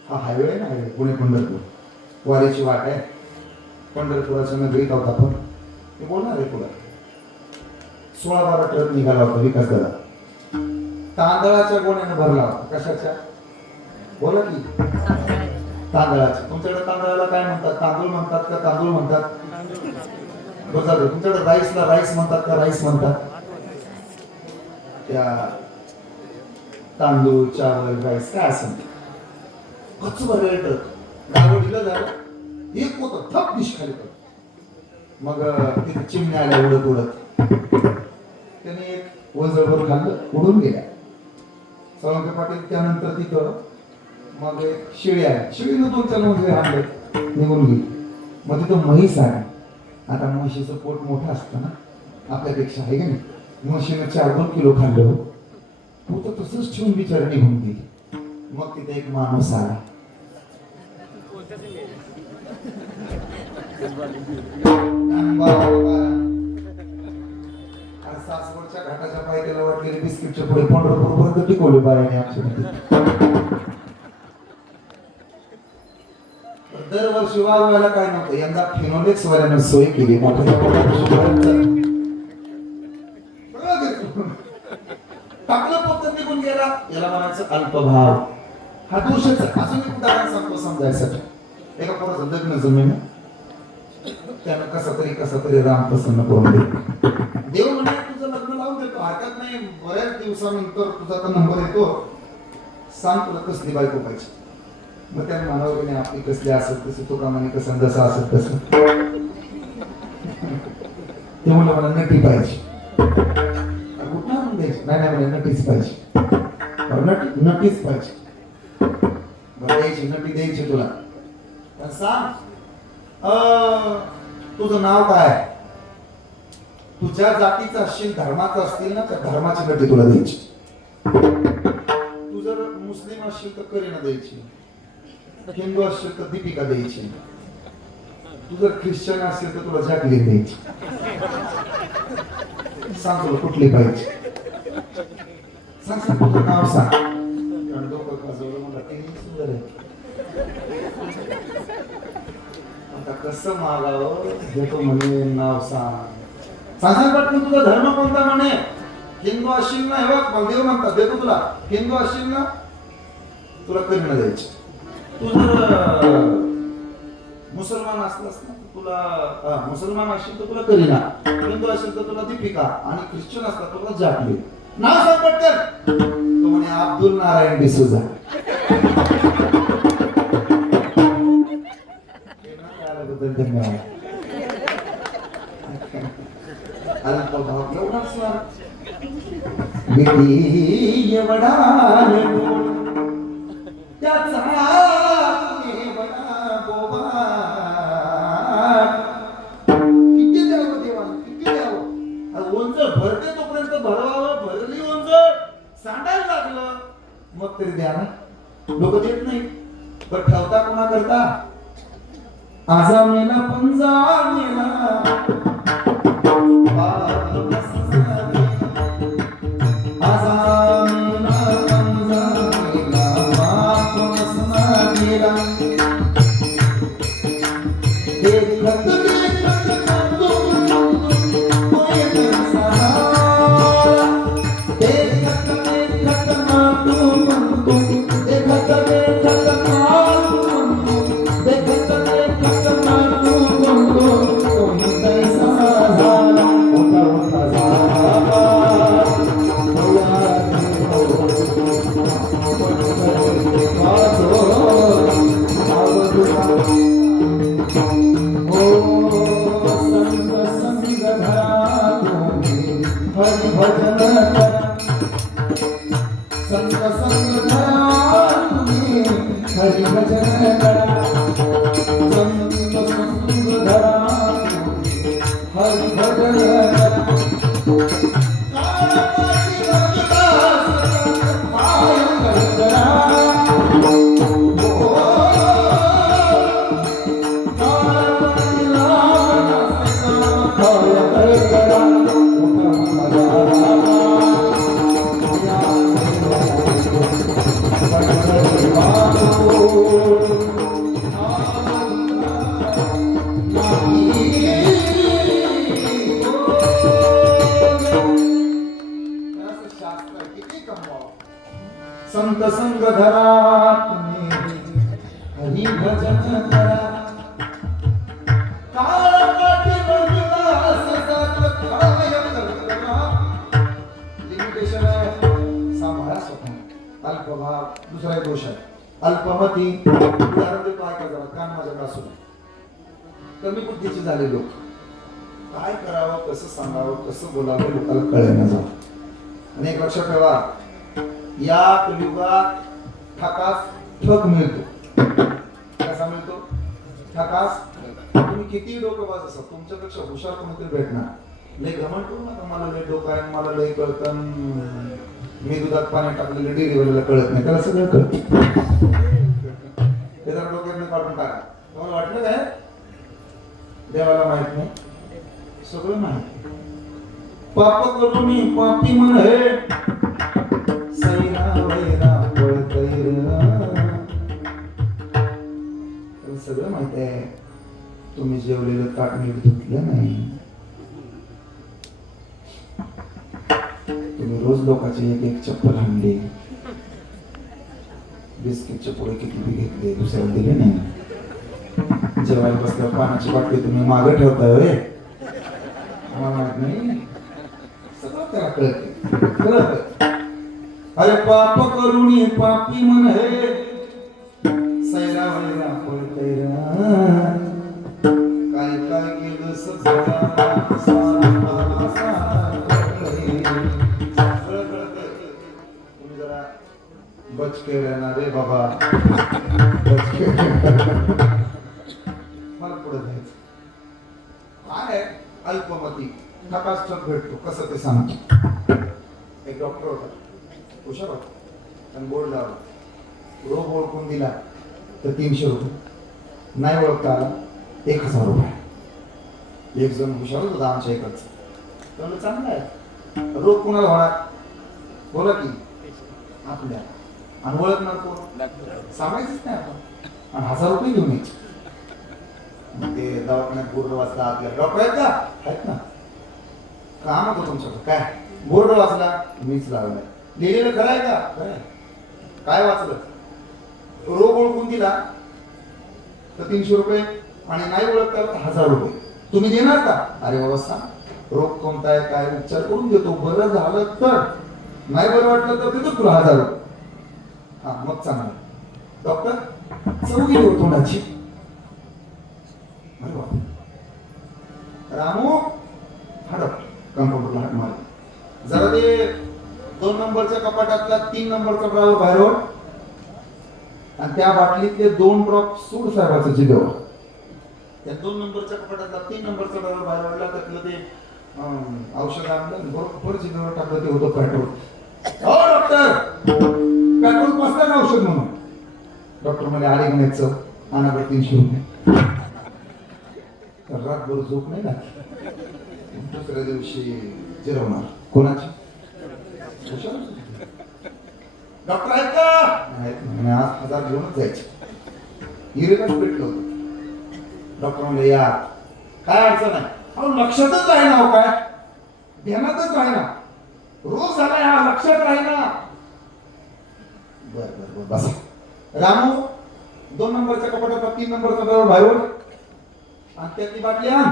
हा हायवे आहे ना हायवे पुणे पंढरपूर वारीची वाट आहे. पंढरपुराच्या नगरीत आहोत आपण. ते बोलणार आहे पुढे 16-12 ट्रक निघाला होता विकास दादा. तांदळाच्या गोण्याने भरला होता. कशाच्या बोला की तांदळाच्या. तुमच्याकडे तांदळाला काय म्हणतात? तांदूळ म्हणतात का तांदूळ म्हणतात? बरोबर. तुमच्याकडे राईसला राईस म्हणतात का राईस म्हणतात? त्या तांदूळ चावल राईस काय असं कच्च भरलेलं ट्रक गावडीला झालं एक होतं थप दिश खाली पडलं. मग तिथे चिमण्या आल्या उडत उडत त्याने एक वजळभर खाल्लं उडून गेल्या. सोळंके पाटील त्यानंतर तिथं मग एक शिळी आहे. शिळीनं 2-4 मजले आणले निघून गेली. मग तिथं म्हैस आहे. आता म्हशीचं पोट मोठं असतं ना आपल्यापेक्षा आहे का नाही. म्हशीनं 4-2 किलो खाल्लं तू तर तसंच ठेवून बिचार निघून गेली. मग तिथे एक माणूस आला. सासवडच्या घाटाच्या पायथ्याला वाटलेले बिस्किटच्या पुढे पंढरपूरपर्यंत टिकवले बायाने आमच्या. दरवर्षी वाजवायला काय नव्हतं. यंदा फिनोलेक्स वाल्यानं सोय केली. टाकलं फक्त निघून गेला. याला म्हणायचं अल्पभाव. हा दोषच अजून एक उदाहरण सांगतो समजायसाठी. एका पोराचं लग्न जमीन त्यानं कसा तरी राम प्रसन्न करून दे. देव म्हणे तुझं लग्न लावून देतो हरकत नाही. बऱ्याच दिवसानंतर तुझा तर नंबर येतो. सांग तुला कसली बायको पाहिजे. मग त्याने म्हणावं की नाही आपली कसली असत तसं तो कामाने कसं जसं असत तसं. ते म्हणलं मला नटी पाहिजे. कुठं आणून द्यायची? नाही मला नटीच पाहिजे. नटीच पाहिजे. द्यायची नटी द्यायची तुला. सांग तुझं नाव काय? तुझ्या जातीचं असशील धर्माचं असतील ना त्या धर्माची नटी तुला द्यायची. तू जर मुस्लिम असशील तर करीना द्यायची. हिंदू असशील तर दीपिका द्यायची. तू जर ख्रिश्चन असेल तर तुला जॅकलिन द्यायची. सांग तुला कुठली पाहिजे. सांग तुझं नाव सांग. आणि डोकं खाजवलं मला ते सुंदर आहे. आता कसं मागावं देतो म्हणे नाव सांग. सांग पटकन तुझा धर्म कोणता म्हणे. हिंदू असशील ना हे बघ बलदेव म्हणतात देतो तुला. हिंदू असशील ना तुला करीना द्यायची. तू जर मुसलमान असलास ना तुला मुसलमान असशील तर तुला करीना. हिंदू असेल तर तुला दीपिका आणि ख्रिश्चन असला तर तुला जॅकलिन. नाव सांग पटकन. तो म्हणे अब्दुल नारायण डिसूजा. धन्यवाद. अल्पभाव एवढा स्वार्थ विधी एवढा त्याचा एवढा बोबा. किती द्यावं देवा किती द्यावं. ओंजळ भरते तोपर्यंत भरवावं. भरली ओंजळ सांडायला लागलं मग तरी द्या ना. लोक देत नाही. पण ठेवता कोणा करता. आजा मेला पंजा मेला Oh संग धरा तुम्ही हरी भजन करा काळ पाठीमागला सतत कायम करा लिमिटेशन आहे सांभाळा स्वतः अल्पभाव दुसरा एक दोष आहे अल्पमती उदाहरण देतो ऐका जरा कान माझ्या असू कमी बुद्धीचे झाले लोक काय करावं कसं सांगावं कसं बोलावं लोकांना कळेना जावं आणि एक लक्षात ठेवा या कलियुगात ठकास ठग मिळतो कसा मिळतो ठकास तुम्ही किती डोकंबाज असा तुमच्यापेक्षा हुशार कोणीतरी भेटणार लय घमंड करू नका मला लय डोकं आहे मला लय कळतं मी दुधात पाणी टाकलेलं डेअरीवाल्याला कळत नाही त्याला सगळं कळतं ते जरा डोक्यातनं काढून टाका तुम्हाला वाटलं काय देवाला माहित नाही सगळं माहित पाप करू मी पापी म्हण हे सैरा वैरा पळतैर सगळं माहित आहे तुम्ही जेवलेलं ताट नीट धुतलं नाही तुम्ही रोज लोकांची एक एक चप्पल हाणली बिस्किटचे पुढे किती बी घेतले दुसऱ्याला दिले नाही जेवायला बसल्यावर पाण्याची बाटली तुम्ही मागे ठेवताय होय मला माहित नाही सगळं त्याला कळत अरे पाप करुणी पापी म्हण हे सैरा वैरा पळतैरा काय काय केलं तुम्ही जरा बचके रहना रे बाबा बचके मला पुढे जायचं काय अल्पमती नकाश ठग भेटतो कसं ते सांगतो एक डॉक्टर होता हुशार होता आणि बोर्ड लावला रोग ओळखून दिला तर 300 रुपये नाही ओळखता आला 1000 रुपये एक जण हुशारच होता आमच्या इकडचं तर चांगलं आहे रोग कुणाला होणार बोला की आपल्या आणि ओळखणार कोण सांगायचंच नाही आपण आणि 1000 रुपये घेऊन यायचे ते दवाखान्यात बोर्ड वाचला आपल्या डॉक्टर आहेत का आहेत ना काम होतं तुमच्याकडे काय बोर्ड वाचला मीच लावलाय लिहिलेलं खरं आहे का खरं आहे काय वाचलं रोग ओळखून दिला तर 300 रुपये आणि नाही ओळखता तर 1000 रुपये तुम्ही देणार का अरे बाबा सांग रोग कोणता आहे काय उपचार करून देतो बरं झालं तर नाही बरं वाटलं तर देतो तुला 1000 रुपये हा मग चांगलं डॉक्टर चौघी हो तोंडाची अरे वा रामू हा डॉक्टर कम्प्युटरला हात मार जरा ते 2 नंबरच्या कपाटातला 3 नंबरचा ड्रॉवर बाहेर ओढ आणि त्या बाटलीतले 2 ड्रॉप सूड साहेबाचं जिभेवर त्या 2 नंबरच्या कपाटातला 3 नंबरचा ड्रॉवर बाहेर ओढला त्यातलं ते औषध आणलं बरोबर जिभेवर टाकलं ते होतं पेट्रोल हो डॉक्टर पेट्रोल पाचता का औषध म्हणून डॉक्टर म्हणे आले घेण्याचं आणाकडे 300 रुपये रातभर झोप नाही लागली दुसऱ्या दिवशी जिरवणार कोणाची डॉक्टर आहेत का आज 1000 घेऊनच जायचे इरेकच पेटलं होतं डॉक्टर म्हणजे या काय अडचण आहे अहो लक्षातच राही ना काय ध्यानातच राही ना रोज झालाय हा लक्षात राही ना बर बर बर बसा रामू 2 नंबरच्या कपाटात 3 नंबरचा ड्रायव्हर बाहेर आणि त्यातली बाटली आण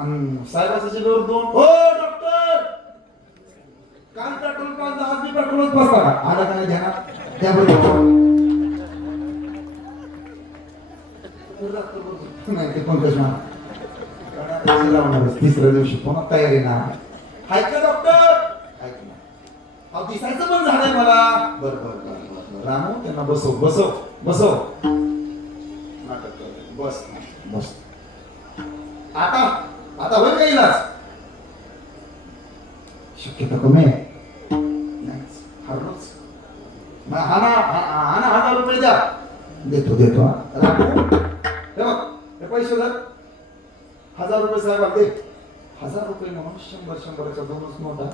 आणि साहेबाच्या जिभेवर 2 हो डॉक्टर काल पेट्रोल पाच आज मी पेट्रोलच बसला आला का नाही ध्यानात त्याबरोबर नाही ते पंकज मा तिसऱ्या दिवशी पुन्हा तयारी ना हाय का डॉक्टर ऐक ना अहो दिसायचं पण झालंय मला बर बर बर रामू त्यांना बसव बसव बसव नाटक कर बस बस आता आता होईल का इलाज शक्यता कमी आहे हरलोच हा ना 1000 रुपये द्या देतो देतो रामू हे बघ हे पैसे धर 1000 रुपये साहेब दे 1000 रुपये म्हणून 100-100च्या 2च नोटा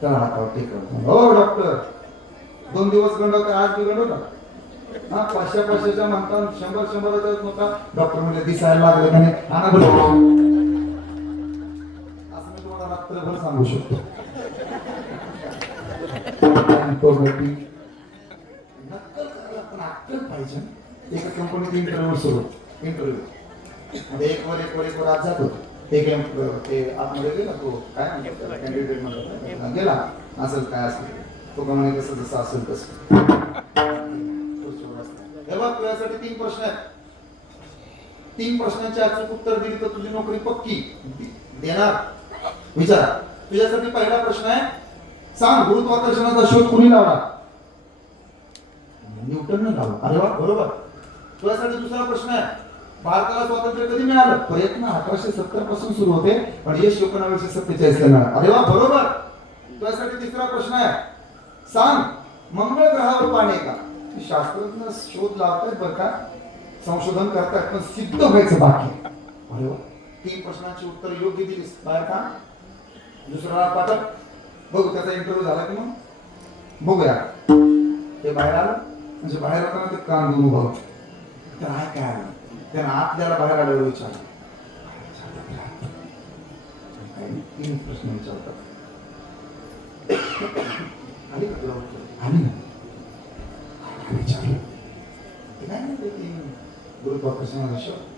त्याला हातावर टेकवतो हो डॉक्टर 2 दिवस गंडवता आज बी गंडवता हा 500-500च्या म्हणतात 100-100च्या नोटा डॉक्टर म्हणजे दिसायला लागले का नाही आणा बरं असं मी तुम्हाला रात्रभर सांगू शकतो पाहिजे. एका कंपनीत इंटरव्ह्यू सुरू इंटरव्ह्यू एक वर आज जातो. ते आतमध्ये गेला तो काय म्हणतो कॅन्डिडेट म्हणतो गेला असं काय असेल तो का म्हणे कसं जसं असेल तसं. हे बघ तुझ्यासाठी 3 प्रश्न आहेत. 3 प्रश्नांची अचूक उत्तर दिली तर तुझी नोकरी पक्की देणार. विचार. तुझ्यासाठी पहिला प्रश्न आहे, सांग गुरुत्वाकर्षणाचा शोध कोणी लावला? न्यूटनने लावला. अरे वा बरोबर. तुझ्यासाठी दुसरा प्रश्न आहे, भारताला स्वातंत्र्य कधी मिळालं? प्रयत्न 1870 पासून सुरू होते पण यश 1947 ला मिळालं. अरे वा बरोबर. तुझ्यासाठी तिसरा प्रश्न आहे, सांग मंगळ ग्रहावर पाणी आहे का? शास्त्रज्ञ शोध लावतात बरं का, संशोधन करतात पण सिद्ध व्हायचं बाकी. अरे वा. 3 प्रश्नांची उत्तर योग्य दिलीस बाहेर का? दुसरा पाठक बघू त्याचा इंटरव्ह्यू झाला की मग बघूया. ते बाहेर आलं म्हणजे बाहेर होताना ते कान देऊन उभं होतं. तर काय आलं त्यानं आतल्याला बाहेर आल्यावर विचारलं. 3 प्रश्न विचारतात. आली का तुला उत्तर? आली ना. विचारलं ते काय नाही ते गुरुत्वाकर्षणाचा शोध.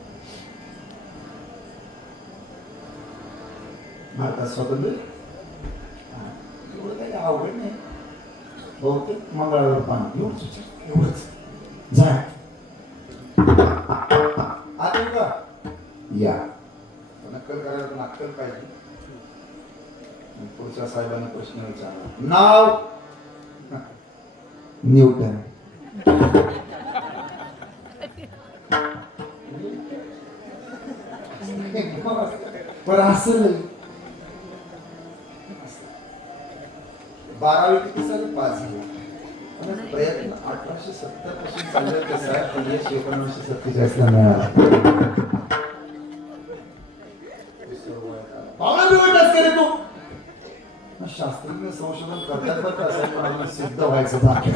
भारतात स्वातंत्र्य एवढं काही अवघड नाही. बहुतेक मंगळावर पाणी एवढंच जाय आता का या नक्कल करायला पण अक्कल पाहिजे. पुढच्या साहेबांनी प्रश्न विचारला. नाव न्यूटन. पण असं नाही. 12वी किती साली पास झाला. प्रयत्न 1870 पासून चालू कसं आहे पण यश 1947 ला मिळाला. पावला बिवटाच करे तो. शास्त्रज्ञ संशोधन करतात बरं का, असं पण अजून सिद्ध व्हायचं बाकी.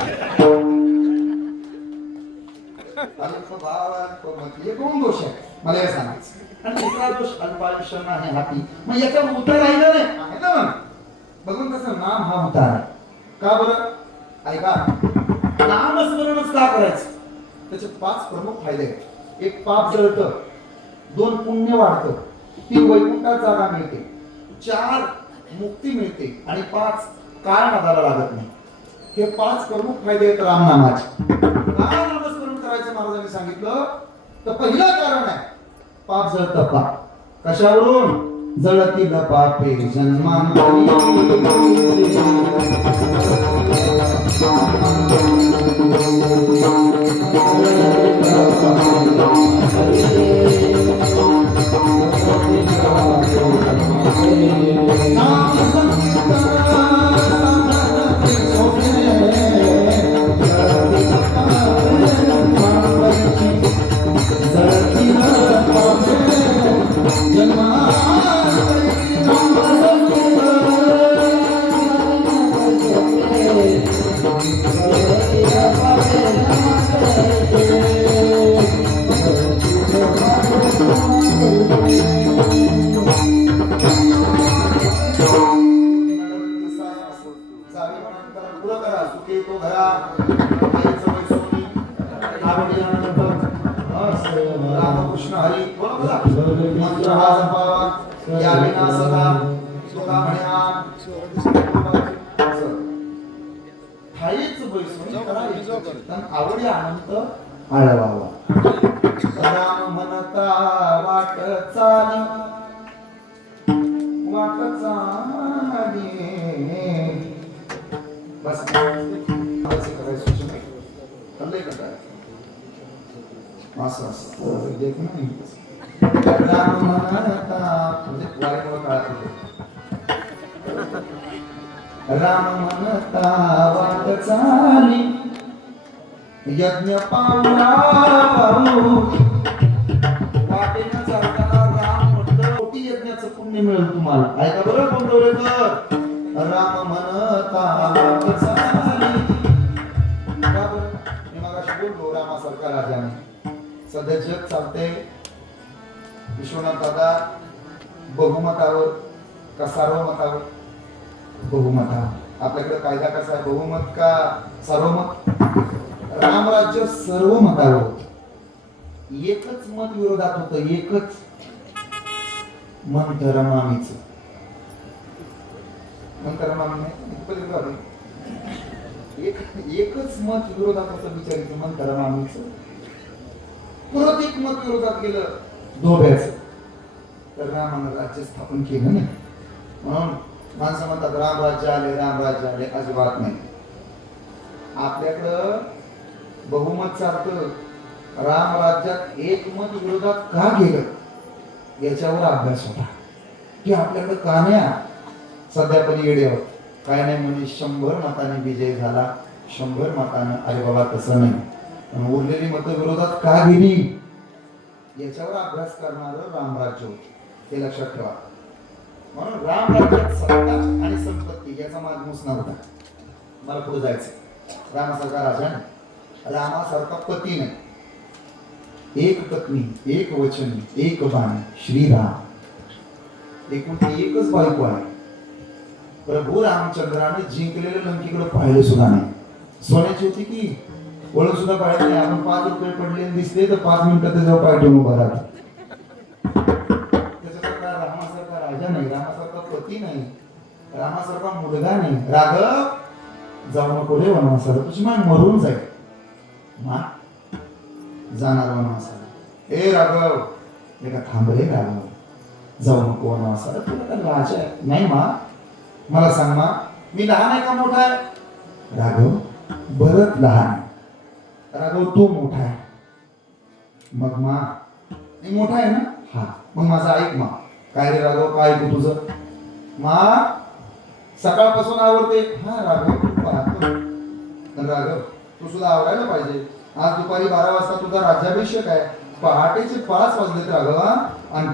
हे 2 दोष आहे मला हे सांगायचं. आणि तिसरा दोष अल्पायुष्यांना आहे हाती. मग याच्यावर उत्तर राहिलं नाही आहे ना. बघून कसं नाम हा उतार आहे. का बरं? ऐका, नामस्मरणच का करायचं? त्याचे 5 प्रमुख फायदे आहेत. 1 पाप जळतं, 2 पुण्य वाढतं, 3 वैकुंठात जागा मिळते, 4 मुक्ती मिळते आणि 5 काळ नादाला लागत नाही. हे 5 प्रमुख फायदे आहेत रामनामाचे. का नामस्मरण करायचं महाराजांनी सांगितलं तर पहिलं कारण आहे पाप जळतं. पाप कशावरून? जळतील पापे जन्मांतरी. रामकृष्ण हरी मंत्र हा जपावा या विनाशका सुखा म्हणा ठाईच बैसून कीर्तन आवडी आनंद आळवावा. राम म्हणता वाट चाली बस असं असं देख नाही. राम म्हणता म्हणजे वारीमुळे काळात राम म्हणता वाट चाली यज्ञ पावला वाटेनं चालताना राम म्हटलं कोटी यज्ञाचं पुण्य मिळेल तुम्हाला. ऐका बरं कोंडवलेकर. राम म्हणता वाट चाली. का बरं? मी मगाशी बोललो रामासारखा राजाने. सध्या जग चालते विश्वनाथ दादा बहुमतावर का सार्वमतावर? बहुमतावर. आपल्याकडे कायदा कसा आहे, बहुमत का सार्वमत? रामराज्य सर्व मतावर होत. एकच मत विरोधात होत. एकच मंतरमामीच. मंतरमामी एकच मत विरोधात होतं बिचारीचं. मंतरमामीच परत एक मत विरोधात गेलं धोब्याचं. तर रामानं राज्य स्थापन केलं नाही. म्हणून माणसं म्हणतात रामराज्य आले, रामराज्य आले. अजिबात नाही. आपल्याकडं बहुमत चालतं. रामराज्यात एक मत विरोधात का गेलं याच्यावर अभ्यास होता की आपल्याकडे कहाण्या सध्या पण येडे आहोत. काय नाही म्हणजे 100 मतांनी विजय झाला, 100 मतानं. अरे बाबा तसं नाही. पण उरलेली मतं विरोधात का गेली याच्यावर अभ्यास करणारं रामराज्य होतं. हे लक्षात ठेवा. म्हणून रामराज्यात सत्ता आणि संपत्ती याचा मागमूस नव्हता. मला पुढे जायचं. रामासारखा राजा नाही, रामासारखा पती नाही. एक पत्नी, एक वचन, एक बाण, श्रीराम. एकूण एकच बायको आहे. प्रभू रामचंद्राने जिंकलेलं लंकेकडे पाहिलं सुद्धा नाही. सोन्याची होती की वळून सुद्धा पाहिलं नाही. आपण 5 रुपये पडले आणि दिसले तर 5 मिनिटात त्याच्यावर पाय ठेवून उभा राहतो. त्याच्यासारखा रामासारखा राजा नाही, रामासारखा पती नाही, रामासारखा मुलगा नाही. राघव जाऊ नको रे वनवासाला, तुझी मान मरून जाईल. मा जाणार वनवासाला. ए राघव, एका थांब रे राघव, जाऊ नको वनवासाला. तुला तर राजा आहे. नाही मा, मला सांग मा, मी लहान आहे का मोठा आहे? राघव बरंच लहान. राघव तू मोठा आहे. मग मा मी मोठा आहे ना? हा, मग माझं ऐक मा. काय रे राघव, काय ऐकू तुझं? मा सकाळपासून आवडते. हा राघव पाहतो. पण राघव तू सुद्धा आवडायला पाहिजे. आज दुपारी 12 वाजता तुझा राज्याभिषेक आहे. पहाटेचे 5 वाजलेत राघव. आणि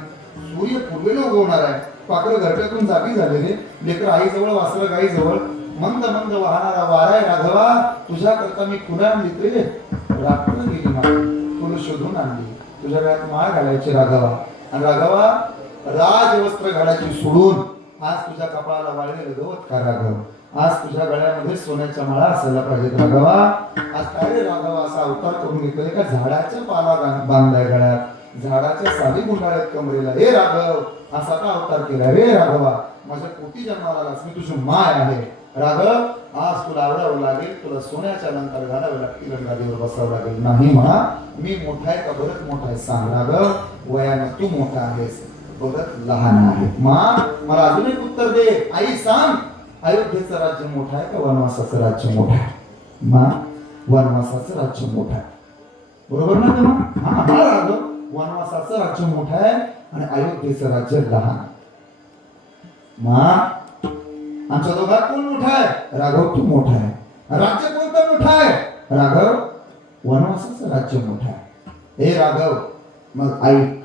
सूर्य पूर्वेला उगवणार आहे. पाखरं घरट्यातून जागी झालेले, लेकर आईजवळ, वासरं गाईजवळ. मंद मंद वाहणारा वारा आहे राघवा. तुझ्या करता मी खुना आणली रे. रात्र गेली ना, तुला शोधून आणली. तुझ्या गळ्यात माळ घालायची राघवा. आणि राघवा राजवस्त्र घालायची सोडून आज तुझ्या कपाळाला वाळलेलं गवत का राघव? आज तुझ्या गळ्यामध्ये सोन्याच्या माळा असायला पाहिजेत राघवा. आज काय रे राघवा असा अवतार करून घेतोय का? झाडाच्या पाला बांधलाय गळ्यात, झाडाच्या साली गुंडाळ्यात कमरेला. हे राघव असा का अवतार केला रे राघवा? माझ्या पोटी जन्माला आलास, मी तुझी माय आहे. राघव आज तुला आवडावं लागेल, तुला सोन्याच्या अलंकार घालावे लागतील, गादीवर बसावं लागेल. नाही मा, मी मोठा आहे का बरंच मोठा आहे? सांग राघव, वयानं तू मोठा आहेस, बरंच लहान आहे. मा मला अजून एक उत्तर दे. आई सांग, अयोध्येचं राज्य मोठं आहे का वनवासाचं राज्य मोठं आहे? मा वनवासाचं राज्य मोठं आहे. बरोबर ना तेव्हा? हा हा राघव, वनवासाचं राज्य मोठं आहे आणि अयोध्येचं राज्य लहान. मा आमच्या दोघात कोण मोठा आहे? राघव तू मोठा आहे. राज्य कोणतं मोठं आहे? राघव वनवासाचं राज्य मोठं आहे. हे राघव मग ऐक,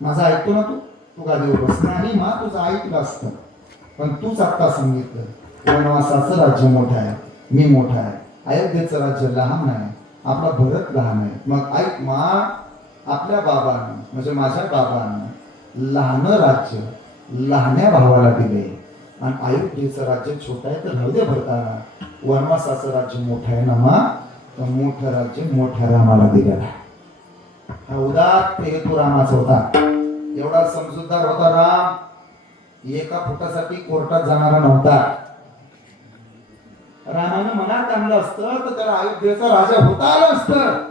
माझं ऐकतो ना तू? तू गादीवर बस. नाही मा, तुझं ऐकलं असतं, पण तूच आत्ता सांगितलं वनवासाचं राज्य मोठं आहे, मी मोठा आहे. अयोध्येचं राज्य लहान आहे, आपला भरत लहान आहे. मग ऐक मा, आपल्या बाबांना म्हणजे माझ्या बाबांना लहान राज्य लहान्या भावाला दिले आणि अयोध्येचं राज्य छोटं आहे तर राहू दे भरताना. वनवासाचं राज्य मोठं आहे ना मा, तर मोठं राज्य मोठ्या रामाला दिलेलं आहे. हा उदात्त हेतू रामाचा होता. एवढा समजूतदार होता राम. एका फुटासाठी कोर्टात जाणारा नव्हता. रामानं मनात आणलं असतं तर त्याला अयोध्येचा राजा होता आलं असतं.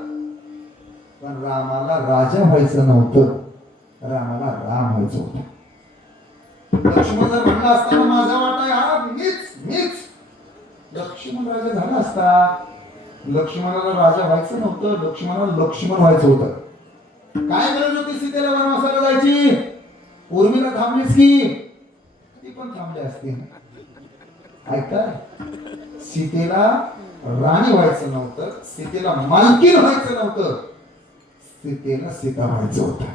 पण रामाला राजा व्हायचं नव्हतं, रामाला राम व्हायचं होतं. लक्ष्मण जर म्हणला असता माझा वाटा आहे हा, मीच लक्ष्मण राजा झाला असता. लक्ष्मणाला राजा व्हायचं नव्हतं, लक्ष्मणाला लक्ष्मण व्हायचं होतं. काय गरज होती सीतेला वनवासाला जायची? उर्मिला थांबलीच की ती पण थांबली असती. ऐकताय? सीतेला राणी व्हायचं नव्हतं, सीतेला मालकीण व्हायचं नव्हतं, सीतेला सीता व्हायचं होतं.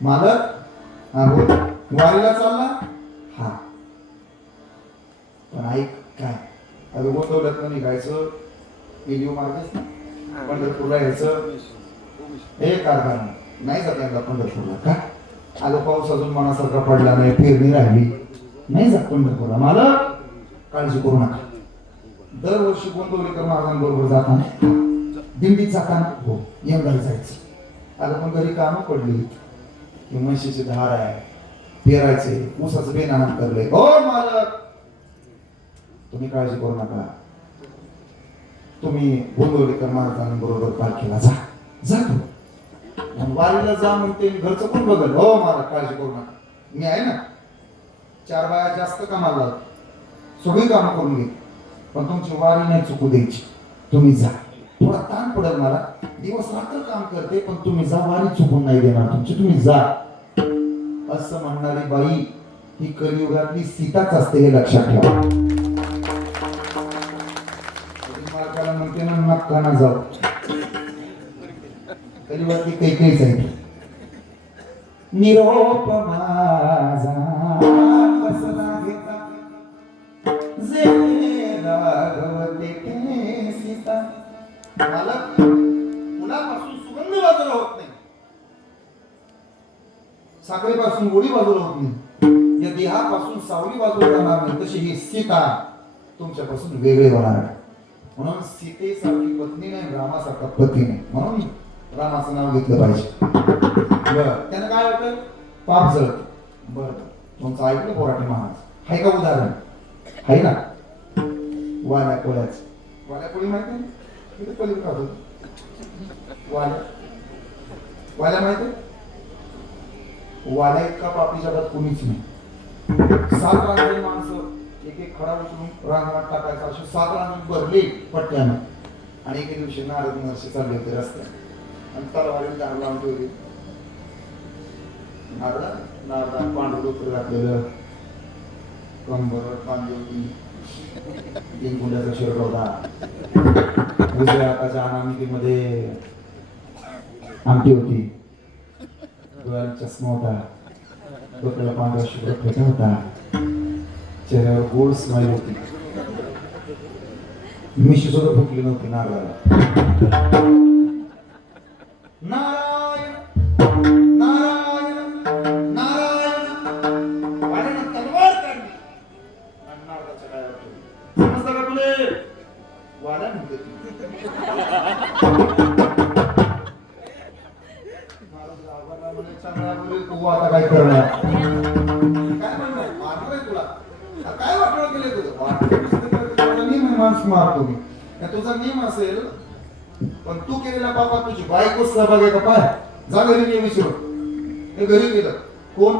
मालक वारीला चालला हा, पण ऐक काय अगं गोंधवल्यात निघायचं, पिलीव मार्गेच ना पंढरपूरला यायचं. हे कारभार नाही जात पंढरपूरला का? अगं पाऊस अजून मनासारखा पडला नाही, पेरणी राहिली, नाही जात पंढरपूरला. मला काळजी करू नका, दरवर्षी गोंदवलेकर महाराजांबरोबर जाताना दिंडीत जाताना हो यंदा जायचं. आता पण घरी कामं पडली की म्हशीची धार आहे, पेरायचे, ऊसाचं बेनान करलंय. हो मालक, तुम्ही काळजी करू नका, तुम्ही गोंदवलेकर महाराजांबरोबर पालखीला जा जा तू. आणि वारीला जा म्हणते, घरचं कोण बघल? हो मालक काळजी करू नका, मी आहे ना. 4 बाया जास्त कामाला लावतो, सगळी कामं करून घे, पण तुमची वारी नाही चुकू द्यायची. तुम्ही जा. थोडा ताण पडेल मला, दिवस रात्र काम करते, पण तुम्ही जा, वारी चुकून नाही देणार तुमची, तुम्ही जा. असं म्हणणारी बाई ही कलियुगातली सीताच असते, हे लक्षात ठेवा. मालकाला म्हणते ना नका ना जाऊ, कलियुगातली कैकईच आहे. निरोप माझा कसला घेता, जे राघवते ते सीता. मालक, फुलापासून सुगंध बाजूला होत नाही, साखरेपासून गोडी बाजूला होत नाही, या देहापासून सावली बाजूला जाणार नाही, तशी ही सीता तुमच्यापासून वेगळे होणार आहे. म्हणून सीतेसारखी पत्नी नाही, रामासारखा पती नाही, म्हणून रामाचं नाव घेतलं पाहिजे. बरं, त्यानं काय होतं? पाप जळत. बरं, तुमचं ऐकलं पोराटे महाराज? हाय का उदाहरण? हाय ना, वाल्या कोळ्याच. वाल्या कोळी माहिती आहे? किती पलीकडे राहतो वाल्या, वाल्या माहिती आहे? वाल्या इतका पापी जगात कोणीच नाही. 7 रांगेची माणसं एक एक खडा उचलून रांगणात टाकायचा, असे 7 रांग भरले पट्ट्यानं. आणि एके दिवशी नारद महर्षी चालले होते रस्त्यात आणि तलवारीने दार लावून ठेवली. नारदा पांढरं डोकर घातलेलं, कंबर बांधली होती, 3 गुंड्याचा शर्ट होता, उजव्या हाताच्या अनामिकेमध्ये आमटी होती, डोळ्याला चष्मा होता, डोक्याला पांढरा शुभ्र फेटा होता, चेहऱ्यावर गोड स्माईल होती, मिशी सुद्धा फुकली नव्हती नारदाला. नारायण नारायण नारायण, वाल्यानं तलवार काढली आणि नारदाच्या काय समजतं का तुले? वाल्या म्हणते तू आता काय करणार? काय म्हणणार? मारणार आहे तुला? काय वाटलं केलं तुझं? नियम माणूस मारतो मी, तुझा नियम असेल, पण तू केलेल्या पापात तुझी बायको सहभाग आहे का? पाय जा घरी, नाही विचारू. हे घरी गेलं कोण?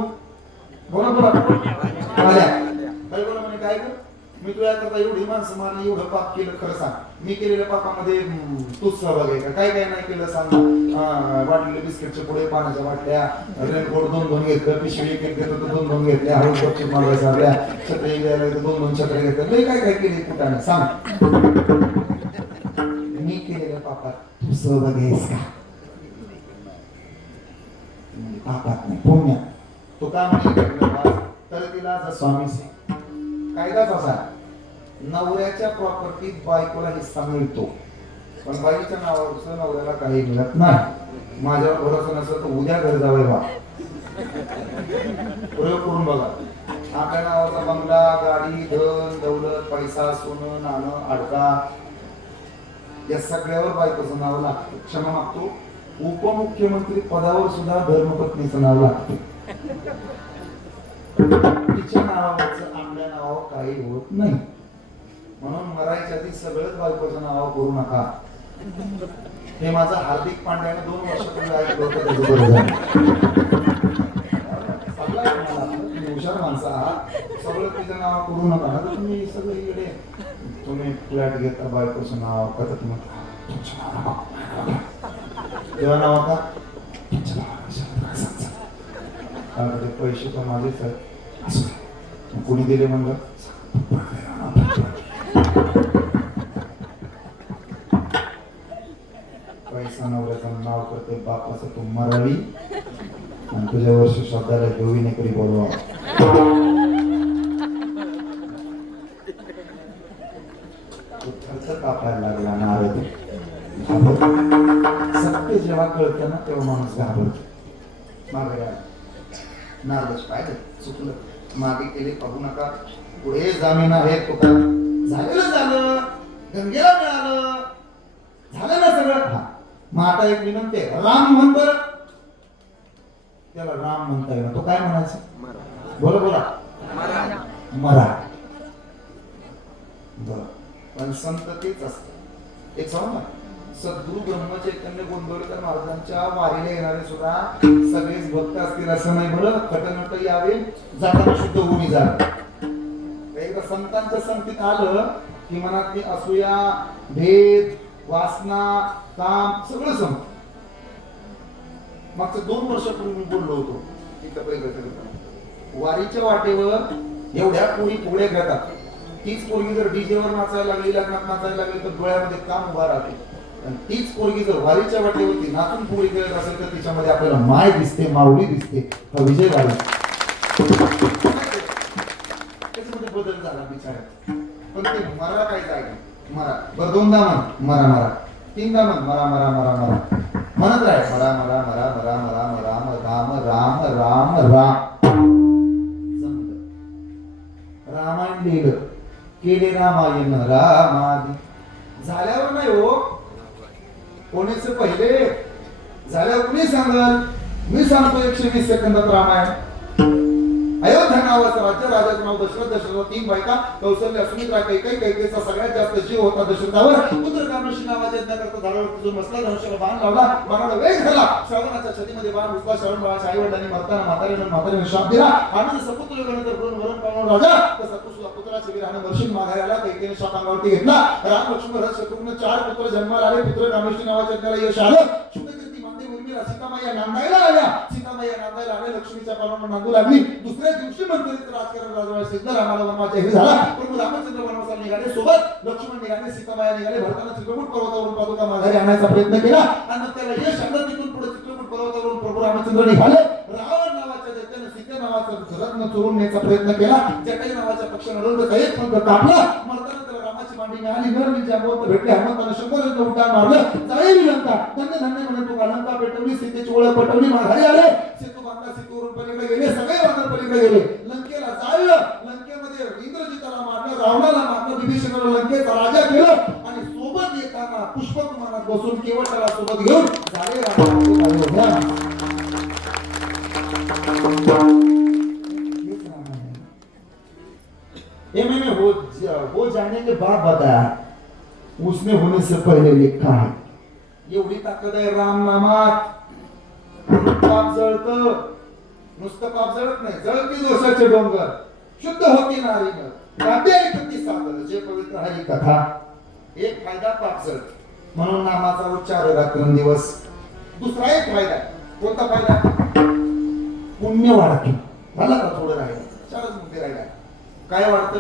बोला बोला. आल्या काय बोला म्हणे, काय कर मी तुझ्या करता एवढी माणसं मारली, एवढं पाप केलं, खरं सांग मी केलेल्या पापामध्ये तूच सहभाग आहे का? काय काय नाही केलं सांग. वाटलेले बिस्किटचे पुढे, पाण्याच्या बाटल्या, रेनकोट 2-2 घेतलं, पिशवी एक घेतलं तर 2-2 घेतल्या, हळू बच्चे मारल्या सारल्या, छत्री द्यायला 2-2 छत्र्या घेतल्या, लई काय काय केले कुठाने सांग. मी केलेल्या पापात तू सहभाग आहेस का? पापात नाही, पुण्यात. तो का म्हणे तर तिला स्वामी कायदाच असा, नवऱ्याच्या प्रॉपर्टीत बायकोला हिस्सा मिळतो, पण बाईच्या नावावरचं नवऱ्याला काही मिळत नाही. माझ्यावर भरोसा नसेल तर उद्या घर जावं बा, प्रयोग करून बघा. आपल्या नावाचा बंगला, गाडी, धन दौलत, पैसा, सोनं नाणं, अडका, या सगळ्यावर बायकोचं नाव लागतं. क्षमा मागतो, उपमुख्यमंत्री पदावर सुद्धा धर्मपत्नीचं नाव लागतं. तिच्या नावावरचं आपल्या नावावर काही होत नाही. म्हणून मरायच्या आधी सगळंच बायकोचं नाव करू नका. हे माझं हार्दिक पांड्याने 2 वर्षापूर्वी ऐकलं होतं, त्याचं बरं झालं. हुशार माणसं आहात, सगळं तिचं नाव करू नका ना. तर तुम्ही सगळे इकडे तुम्ही फ्लॅट घेता, बायकोचं नाव करत तुम्ही जेव्हा नाव का ते पैसे तर माझेच आहेत, कोणी दिले म्हणलं? पैसा नवऱ्याचं नाव करते, बापाचं तू मरावी आणि तुझ्या वर्ष श्रद्धाला घेऊन करी बोलवा. खर्च कापायला लागला नारद. सत्य जेव्हा कळतं ना तेव्हा माणूस घाबरतो. मागे नारद काय चुकलं, मागे केले पाहू नका, पुढे जामीन आहे. झालेलं झालं, गंगेला मिळालं, झालं ना सगळं. हा, मग आता एक विनंती आहे, राम म्हण बरं. त्याला राम म्हणता येईल, तो काय म्हणायचं? बोला बोला, मरा. बरं, पण संत तेच असत. एक सांगू ना, सद्गुरु ब्रह्मचैतन्य गोंदवलेकर महाराजांच्या वारीला येणारे सुद्धा सगळेच भक्त असतील असं नाही. बरं, खटनट यावे, जाताना शुद्ध होऊन जा. एकदा संतांच्या संगतीत आलं की मनातली असूया, भेद, वासना, काम सगळं संपत. मागच्या 2 वर्षापूर्वी मी बोललो होतो वारीच्या वाटेवर एवढ्या पोरी फुगड्या घेतात. तीच पोरगी जर डीजेवर नाचायला लागली, लग्नात नाचायला लागली तर डोळ्यामध्ये काम उभा राहते. आणि तीच पोरगी जर वारीच्या वाटेवरती नाचून फुगडी खेळत असेल तर तिच्यामध्ये आपल्याला माय दिसते, माऊली दिसते. हा विजय झाला. त्याच्यामध्ये बदल झाला बिचाऱ्यात. पण ते मरा काय जागे मरा. बरं, 2दा म्हण मरा मरा, 3दा म्हण मरा मरा मरा मरा म्हणत राह. मरा मरा मरा मरा मरा मरा राम राम राम राम. जमलं. रामायण लिहिलं, केले रामायण रामादी. झाल्यावर नाही हो, कोणीच पहिले झाल्यावर कुणी सांगल? मी सांगतो 120 सेकंदात रामायण. अयोध्या नावाचं राज्य, राजाचं नाव दशरथ. दशरथ 3 बायका, कौशल्य, सुमित्रा, कैकेयी. कैकेयीचा सगळ्यात जास्त जीव होता दशरथावर. पुत्र कामऋषी नावाच्या यज्ञाकरता झाडावर जो बसला, धनुष्याला बाण लावला, बाणाला वेग झाला. श्रावणाच्या छातीमध्ये बाण घुसला. श्रावण बाळाच्या आई वडिलांनी मरताना म्हातारीने शाप दिला. आणि जसं पुत्र युगानंतर वरण पावून राजा, तसा पुत्राचे वीराने वर्षी माघारी आला. कैकेयीने शाप अंगावरती घेतला. राम, लक्ष्मण, भरत, शत्रुघ्न 4 पुत्र जन्माला आले. पुत्र कामऋषी नावाच्या यज्ञाला यश आलं. शुभकीर्ती मांडे उर्मिला सीतामाया नांदायला आल्या. सीतामाया नांदायला आले, लक्ष्मीच्या पालनावर नांदू लागली. दुसऱ्या दिवशी मंत्रित राजकारण राजवाडा सिद्ध रामाला वनवास जाहीर झाला. प्रभू रामचंद्र वनवासाला निघाले. सोबत लक्ष्मण निघाले, सीतामाया निघाले. भरताना चित्रकूट पर्वतावरून पादुका माघारी आणायचा प्रयत्न केला. आणि मग त्याला यश आलं. तिथून पुढे चित्रकूट पर्वतावरून प्रभू रामचंद्र निघाले. रावण नावाच्या दैत्याने सीते नावाचा रत्न चोरून नेण्याचा प्रयत्न केला. जटाई नावाच्या पक्षाने रंग एक पंख कापला. मरताना त्याला रामाची मांडी मिळाली. नरवी जांबवंत भेटले. हनुमंताने 100 उड्डाण मारलं. जाळली लंका. धन्य धन्य म्हणत तुका लंका पेटवली. सीतेची ओळख पटवली. माघारी आले. सेतू बांधला. सेतूवरून पलीकडे गेले. सगळे वानर पलीकडे गेले. लंकेला जाळलं. लंकेमध्ये इंद्रजिताला मारलं, रावणाला मारलं, विभीषणाला लंकेचा राजा केलं. आणि सोबत येताना पुष्पकुमारात बसून केवटाला सोबत घेऊन झाले राम. ये मैंने हो जाने के बाद बताया, उसने होने से पहले लिखा है. एवढी ताकद आहे राम नामात. पाप जळत, नुसतं पाप जळत नाही, जळती दोषाचे डोंगर, शुद्ध होती नारी, काव्य ऐकती सादर जे पवित्र हरी कथा. एक फायदा पाप जळत, म्हणून नामाचा उच्चार रात्रंदिवस. दुसरा एक फायदा, कोणता फायदा? पुण्य वाढते. झालं का? थोडं राहिलं, 4च मुद्दे राहिला. काय वाढतं?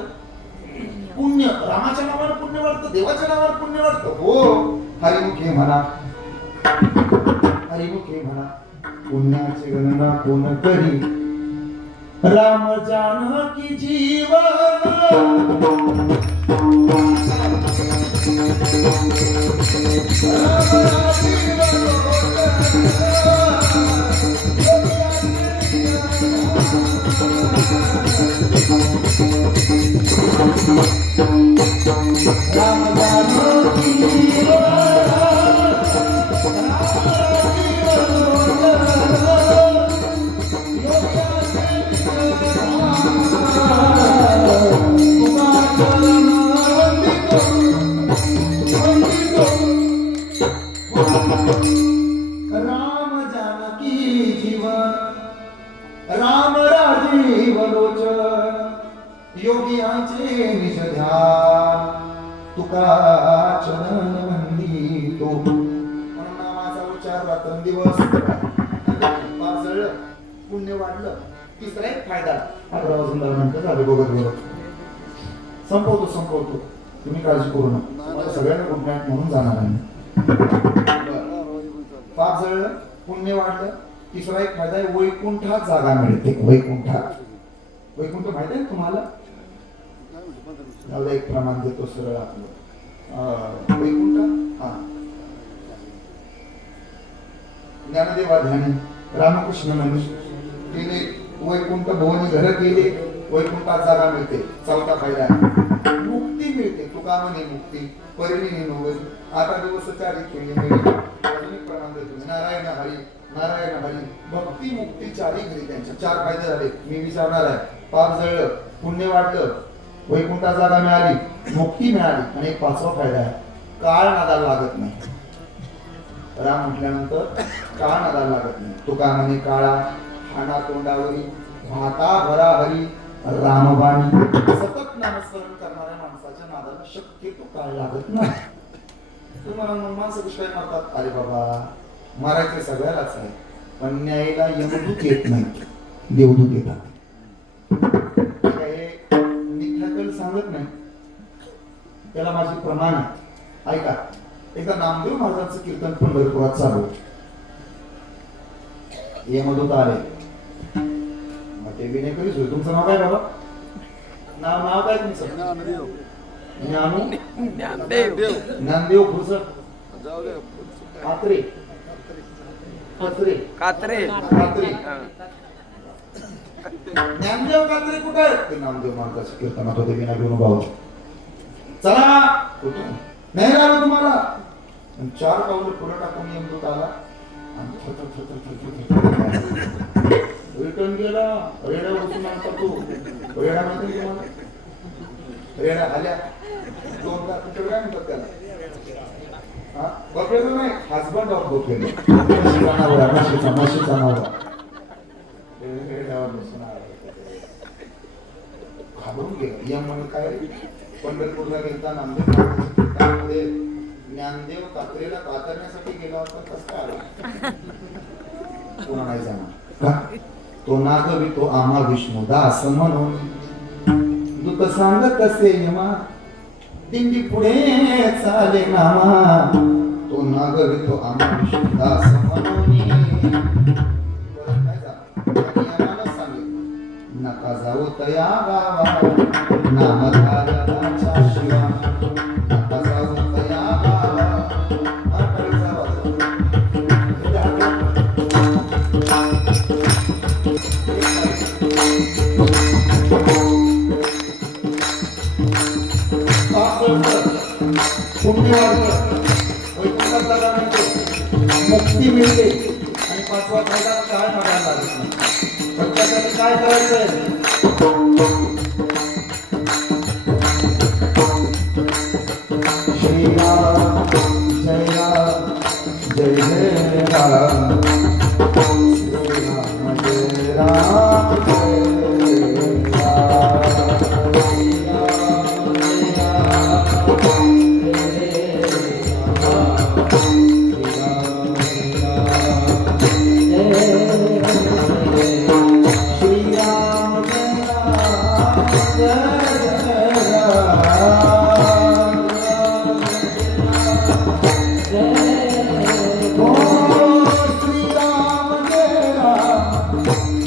पुण्य. रामाच्या नावावर पुण्य वाढतं, देवाच्या नावावर पुण्य वाढतं. हो, हरिमुखे म्हणा, हरिमुखे म्हणा. पुण्याची गणना कोण करी? राम जानकी जीवा. राम जानकी जीवन, राम राजीव लोचन, योगियांचे निज ध्यान, तुका चरण वंदितो. म्हणून नामाचा उच्चार रात्रंदिवस. पाप जळलं, पुण्य वाढलं. तिसरा एक फायदा. 11 मिनिटं झाले बघत बघत. संपवतो. तुम्ही काळजी करू नका. मला सगळ्यांना गुड नाईट म्हणून जाणार आहे. पाप जळलं, पुण्य वाढलं. तिसरा एक फायदा आहे, वैकुंठात जागा मिळते. वैकुंठ माहिती आहे तुम्हाला? त्याला एक प्रमाण देतो सरळ आपलं. वैकुंठ, हा, ज्ञानदेवा ध्यानी, रामकृष्ण मनुष्य तिने वैकुंठ भवनी घर केले. वैकुंठात जागा मिळते. चौथा फायदा आहे. मुक्ती मिळते. तुका म्हणे मुक्ती परिणी नव्वद. आता दिवस चारी केली मिळेल. अजून एक प्रमाण देतो. नारायण हरी नारायण हरी भक्ती मुक्ती चारी घरी त्यांच्या 4 फायदे झाले. मी विचारणार आहे. पाप जळलं, पुण्य वाढलं, वैकुंठा जागा मिळाली, मुक्ती मिळाली आणि एक 5वा फायदा आहे. काळ नादाला लागत नाही. राम म्हटल्यानंतर काळ नादाला लागत नाही. तुका म्हणे काळा हाणा तोंडावरी भाता भरा हरी रामबाणी. सतत नामस्मरण करणाऱ्या माणसाच्या नादाला शक्यतो काळ लागत नाही. तुम्हाला मग माणसं कशी काय मारतात? अरे बाबा मारायचं सगळ्यालाच आहे, पण न्यायला यमदूत येत नाही, देवदूत येतात. हे मिथ्याकल सांगत नाही, त्याला माझी प्रमाण आहे. ऐका, एकदा नामदेव महाराजांचं कीर्तन पंढरपुरात चालू. यमदूत आले. मग ते विनय कधीच होईल. तुमचं नाव काय बाबा? नाव काय तुमचं? ज्ञानदेव फुरसट कात्रे ज्ञानदेव कात्रे कुठे आहेत? ते नामदेव महाराजांच्या कीर्तनात होते. विना घेऊन भाऊ चला नाही राहिलं तुम्हाला. 4 पावलं पुढे टाकून यमदूत आला रिटर्न गेला. रेड्या बसून नंतर तू रेडा माहिती तुम्हाला? रेड्या आल्या 2 तास तुमच्याकडे काय म्हणतात त्याला? बफेलो नाही, हसबंड ऑफ बफेलो. म्हशीचा नवरा रेड्यावर बसून घाबरून गेला. यम म्हणजे काय? पंढरपूरला गेलता नामदेव ज्ञानदेव कात्रेला कातरण्यासाठी गेला होता. कसं काय आला? पुन्हा नाही जाणार. तो नागवी तो आम्हा विष्णू दास म्हणून दूत सांगत असे यमा दिंडी पुढे चाले नामा. तो नागवी तो आम्हा विष्णू दास म्हणून यमाला सांगे नका जाऊ तया गावा नामधाराच्या शिवा. नका जाऊ तया गावा. मुक्ती मिळते आणि 5वा फायदा काय मागायला लागत नाही. पण त्यासाठी काय करायचंय? श्रीराम जय राम जय जय राम श्रीराम जय राम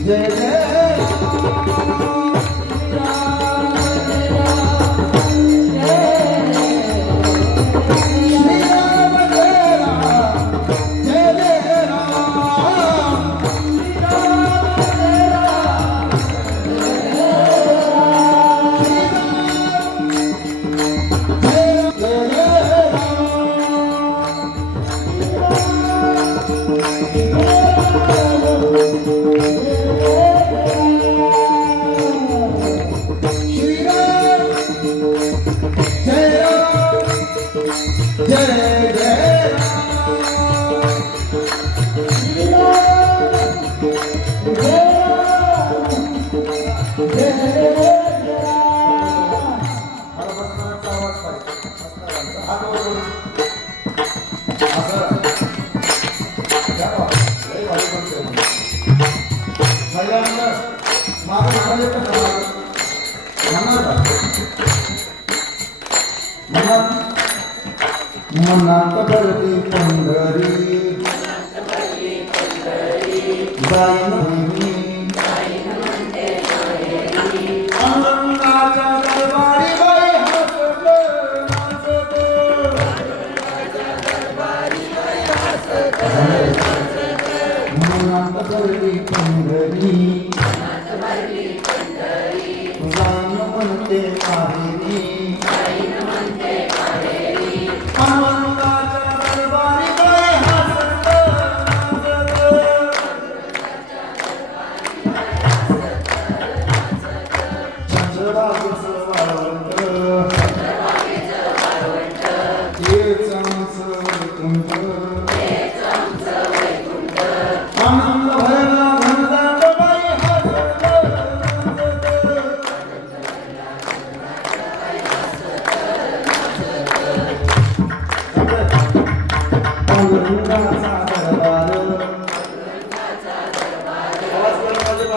जय मनात भरली पंढरी जाईन आनंदाच्या दरबारी बाई मनात भरली पंढरी जाईन म्हणते माहेरी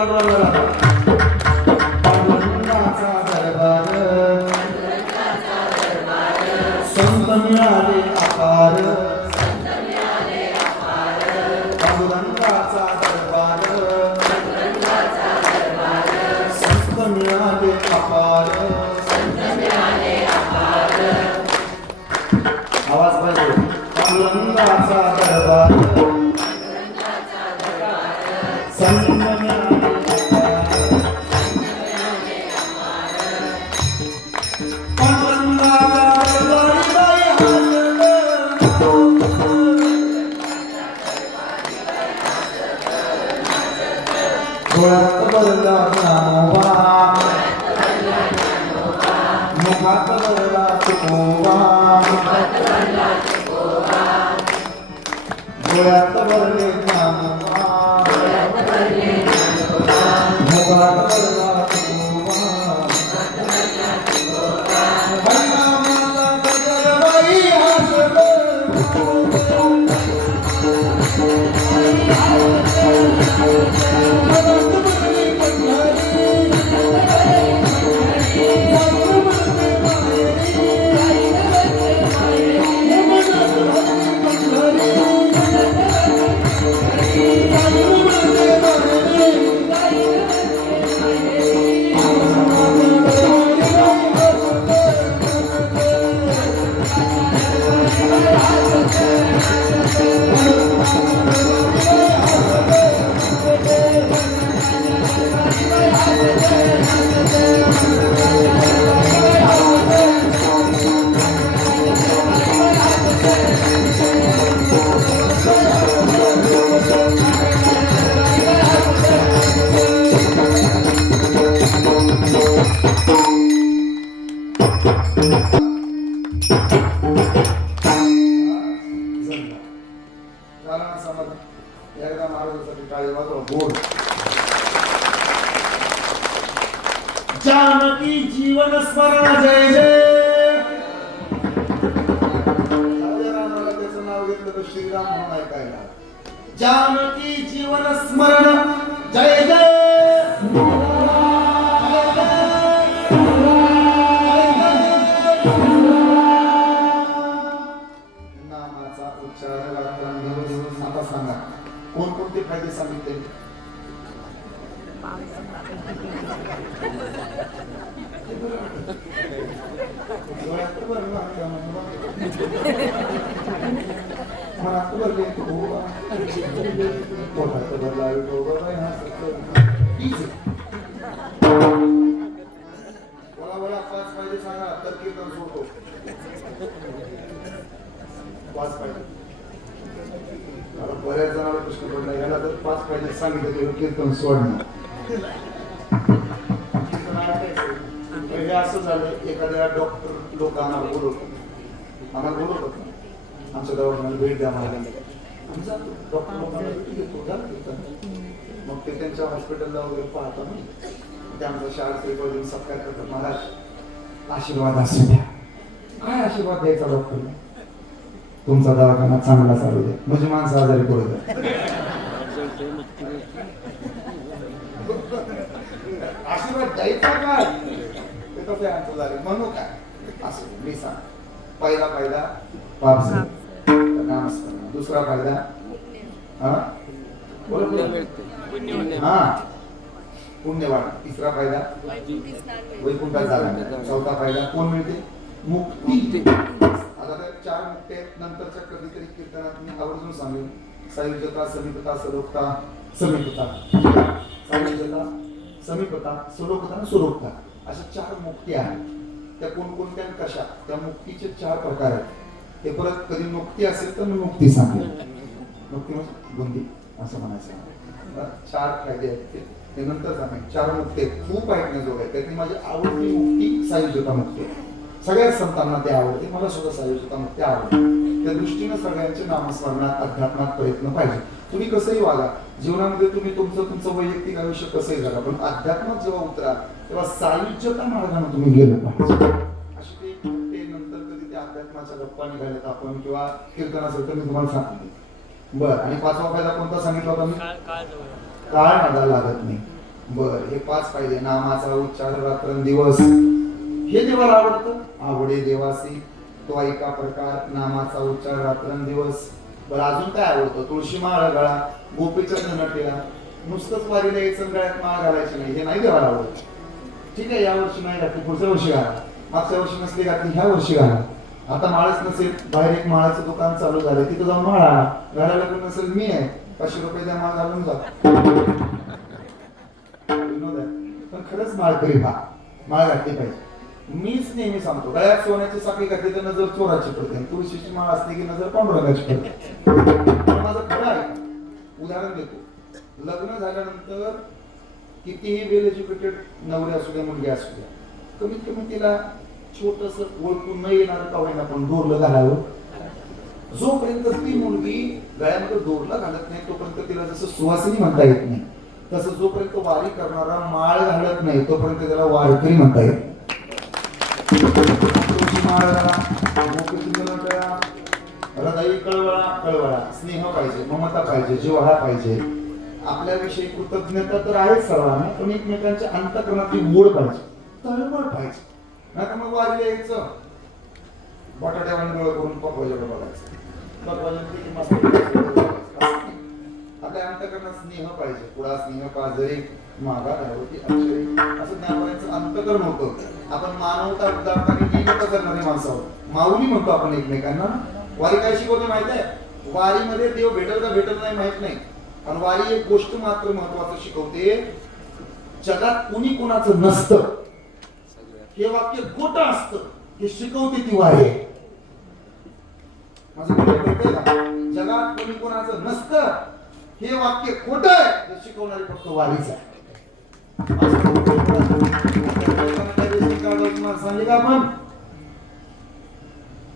पांडुरंगाला पांडुरंगाचा दरबार संत मिळाले अपार पांडुरंगाचा दरबार संत मिळाले अपार आवाज पाहिजे पांडुरंगाचा दरबार संत मिळाले डोळ्यात भरला नामोबा मुखात भरला तुकोबा डोळ्यात भरले नामोबा मुखात भरला तुकोबा हरिनामाचा गजरबाई हसलं एकदा महाराजांसाठी टाळी वाजवा गोड जानकी जीवन स्मरण जय जय राजारामाला त्याचं नाव घेतलं तर श्रीराम म्हणून ऐकायला जानकी जीवन स्मरण जय जय नामाचा उच्चार रात्रंदिवस आता सांगा कोणकोणते फायदे सांगितले बोला 5 फायदे सांगा तर कीर्तन सोडतो 5 फायदे बऱ्याच जणांना प्रश्न पडला याला जर 5 फायदे सांगितले तर कीर्तन सोडणं असं झालं एखाद्या डॉक्टर लोक आम्हाला बोलवतात आमच्या दवाखान्याला भेट द्या मला डॉक्टर लोकांना मग ते त्यांच्या हॉस्पिटलला वगैरे पाहतात ते आमचा शाळा सत्कार करतात महाराज आशीर्वाद असू द्या काय आशीर्वाद द्यायचा डॉक्टरला तुमचा दवाखाना चांगला चालू द्या म्हणजे माणसं आजारी पडत आशीर्वाद द्यायचा काय ते कसं आमचं झाले म्हणू काय असं मी सांग पहिला फायदा पाप नामस्मरण दुसरा फायदा पुण्यवाण तिसरा फायदा वैकुंठात झाला चौथा फायदा कोण मिळते मुक्ती आता तर 4 मुक्ती आहेत नंतरच्या कधीतरी कीर्तनात मी आवर्जून सांगेन सायुज्यता समीपता सलोकता समीपता सायुज्यता समीपता सलोकता सुरोक्ता अशा 4 मुक्ती आहेत त्या कोणकोणत्या कशा त्या मुक्तीचे 4 प्रकार आहेत ते परत कधी मुक्ती असेल तर मी मुक्ती सांगेन मुक्ती म्हणजे बुंदी असं म्हणायचं 4 फायदे आहेत ते नंतर सांगेन 4 मुक्ती खूप ऐकण्याजोग आहे त्यातली माझी आवडती मुक्ती सायुज्यता मुक्ती सगळ्याच संतांना ते आवडते मला सुद्धा सायुज्यता मुक्ती आवडते त्या दृष्टीने सगळ्यांचे नामस्मरणात अध्यात्मात प्रयत्न पाहिजे तुम्ही कसंही वागा जीवनामध्ये तुम्ही तुमचं वैयक्तिक आयुष्य कसंही जगा पण अध्यात्मात जेव्हा उतरा तेव्हा सायुज्यता मार्गाने तुम्ही गेलं पाहिजे अशी ते नंतर कधी त्या अध्यात्माच्या गप्पा निघाल्यात आपण किंवा कीर्तन असेल तर मी तुम्हाला सांगते बरं आणि 5वा फायदा कोणता सांगितला होता मी काळ नादाला लागत नाही बर हे 5 पाहिजे. नामाचा उच्चार रात्रंदिवस हे देवाला आवडतं. आवडे देवासी तो ऐका प्रकार नामाचा उच्चार रात्रंदिवस. बरं अजून काय आवडतं? तुळशी माळ गळा, गोपीचंद नटेला. नुसतंच वारीला यायचं गळ्यात माळ घालायची नाही हे नाही देवाला आवडत. ठीक आहे, या वर्षी नाही घातली, पुढच्या वर्षी घाला. मागच्या वर्षी नसली घातली, ह्या वर्षी घाला. आता माळच नसेल, बाहेर एक माळाचं दुकान चालू झालं, तिथं जाऊन माळ आणा. घालायला कोण नसेल, मी आहे, 500 रुपये द्या, माळ घालून जा. पण खरंच माळकरी व्हा, माळ घातली पाहिजे. मीच नेहमी सांगतो, गळ्यात सोन्याची साखळी घातली तर नजर चोराची पडते, तुळशीची माळ असते की नजर पांडुरंगाची पडते. माझं खरं आहे. उदाहरण देतो, लग्न झाल्यानंतर कितीही वेल एज्युकेटेड नवरी असू द्या, मुलगी असू द्या, कमीत कमी तिला छोटस ओळखून न येणार का होईना पण डोरलं घालावं. जोपर्यंत ती मुलगी गळ्यामध्ये डोरलं घालत नाही तोपर्यंत तिला जसं सुवासिनी म्हणता येत नाही, तसं जोपर्यंत वारी करणारा माळ घालत नाही तोपर्यंत त्याला वारकरी म्हणता येत. हृदयी कळवळा कळवळा, स्नेह पाहिजे, ममता पाहिजे, जिव्हाळा पाहिजे. आपल्याविषयी कृतज्ञता तर आहेच सर्वांना, पण एकमेकांच्या अंतःकरणाची ओढ पाहिजे, तळमळ पाहिजे. नाही मग वारीला यायचं बटाट्यावाने डोळे करून पकवायच्याकडे बघायचं. आपल्या अंतःकरणात स्नेह पाहिजे. पुढा स्नेह पाजरे मागा धावती अक्षरे, असं ज्ञानाचं अंतःकरण होतं. आपण मानवता उदारताना नियमित करणारी माणसं आहोत. माऊली म्हणतो आपण एकमेकांना. वारी काय शिकवते माहित आहे? वारीमध्ये देव भेटल का भेटत नाही माहित नाही, पण वारी एक गोष्ट मात्र महत्वाचं शिकवते, जगात कुणी कुणाचं नसतं हे वाक्य खोटं असतं हे शिकवते ती वारी. माझं कळतंय का? जगात कुणी कुणाचं नसतं हे वाक्य खोटं आहे हे शिकवणारी फक्त वारीच आहे. सांगितलं का आपण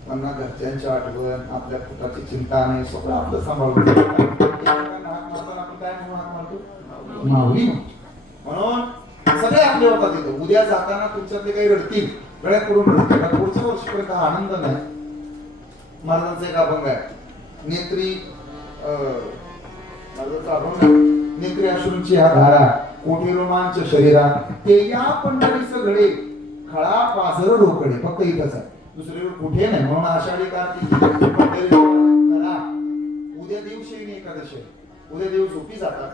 त्यांना घरच्यांची आठवण, आपल्या पोटाची चिंता नाही, सगळं आपलं सांभाळून आपण काय म्हणतो? माऊली. म्हणून सगळे आपले होतात तिथे. उद्या जाताना तुमच्यातले काही रडतील, गळ्यात पडून रडतील, पुढच्या वर्षीपर्यंत हा आनंद नाही. महाराजांचा एक अभंग आहे, नेत्री महाराजांचा अभंग, नेत्री अश्रूंची हा धारा, कोटी रोमांच शरीरा, ते या पंढरीचं घडे, खळा पाझर रोकडे. फक्त इथंच आहे, दुसरीकडे कुठे नाही. म्हणून आषाढी कार्तिक उद्या देवशयनी एकादशी, उद्या देव झोपी जातात.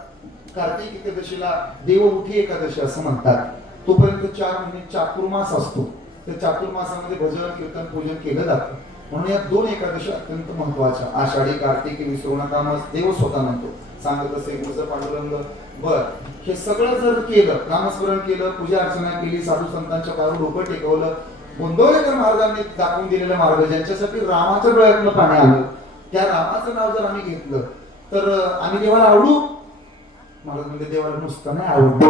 कार्तिक एकादशीला देव उठी एकादशी असं म्हणतात. तोपर्यंत 4 महिने चातुर्मास असतो. त्या चातुर्मासामध्ये भजन कीर्तन पूजन केलं जातं. म्हणून या 2 एकादशी अत्यंत महत्वाच्या. आषाढी कार्तिकी विसरू नका, मग देव स्वतः म्हणतो, सांगत असे गुरुचं पांडुरंग. बर हे सगळं जर केलं, नामस्मरण केलं, पूजा अर्चना केली, साधू संतांच्या पायावर डोकं टेकवलं, गोंदवलेकर महाराजांनी दाखवून दिलेला मार्ग, ज्यांच्यासाठी रामाच्या डोळ्यातनं पाणी आलं, त्या रामाचं नाव जर आम्ही घेतलं तर आम्ही देवाला आवडू. महाराज म्हणजे देवाला नुसतं नाही आवडलं.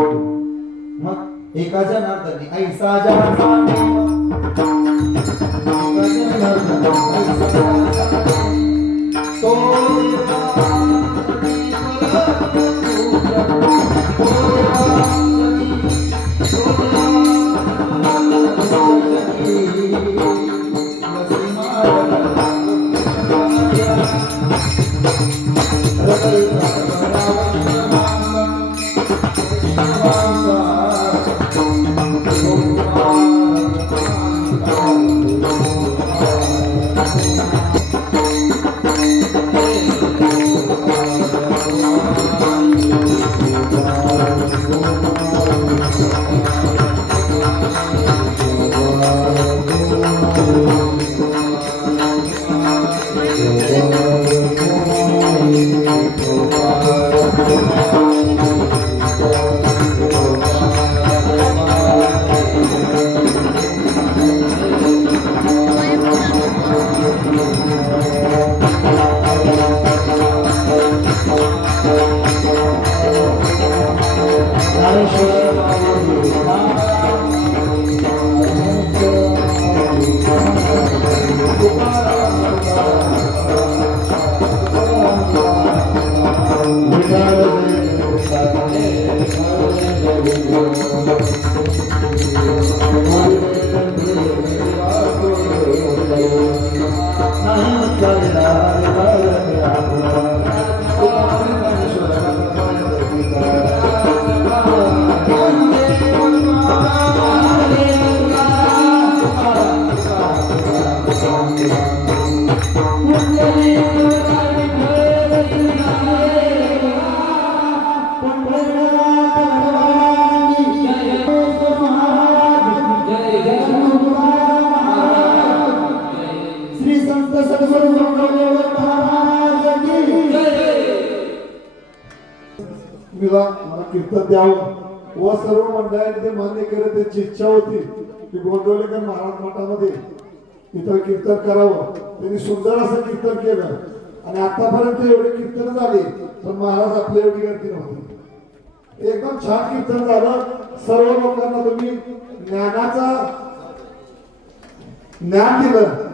मग एका जनार्दनी ऐसा मला कीर्तन द्यावं व सर्व मंडळाने ते मान्य केलं. त्यांची इच्छा होती की गोंदवलेकर महाराज मठामध्ये इथं कीर्तन करावं. त्यांनी सुंदर असं कीर्तन केलं आणि आतापर्यंत एवढे कीर्तन झाले पण महाराज आपल्या एवढी गर्दी नव्हती. एकदम छान कीर्तन झालं. सर्व लोकांना तुम्ही ज्ञानाचा ज्ञान दिलं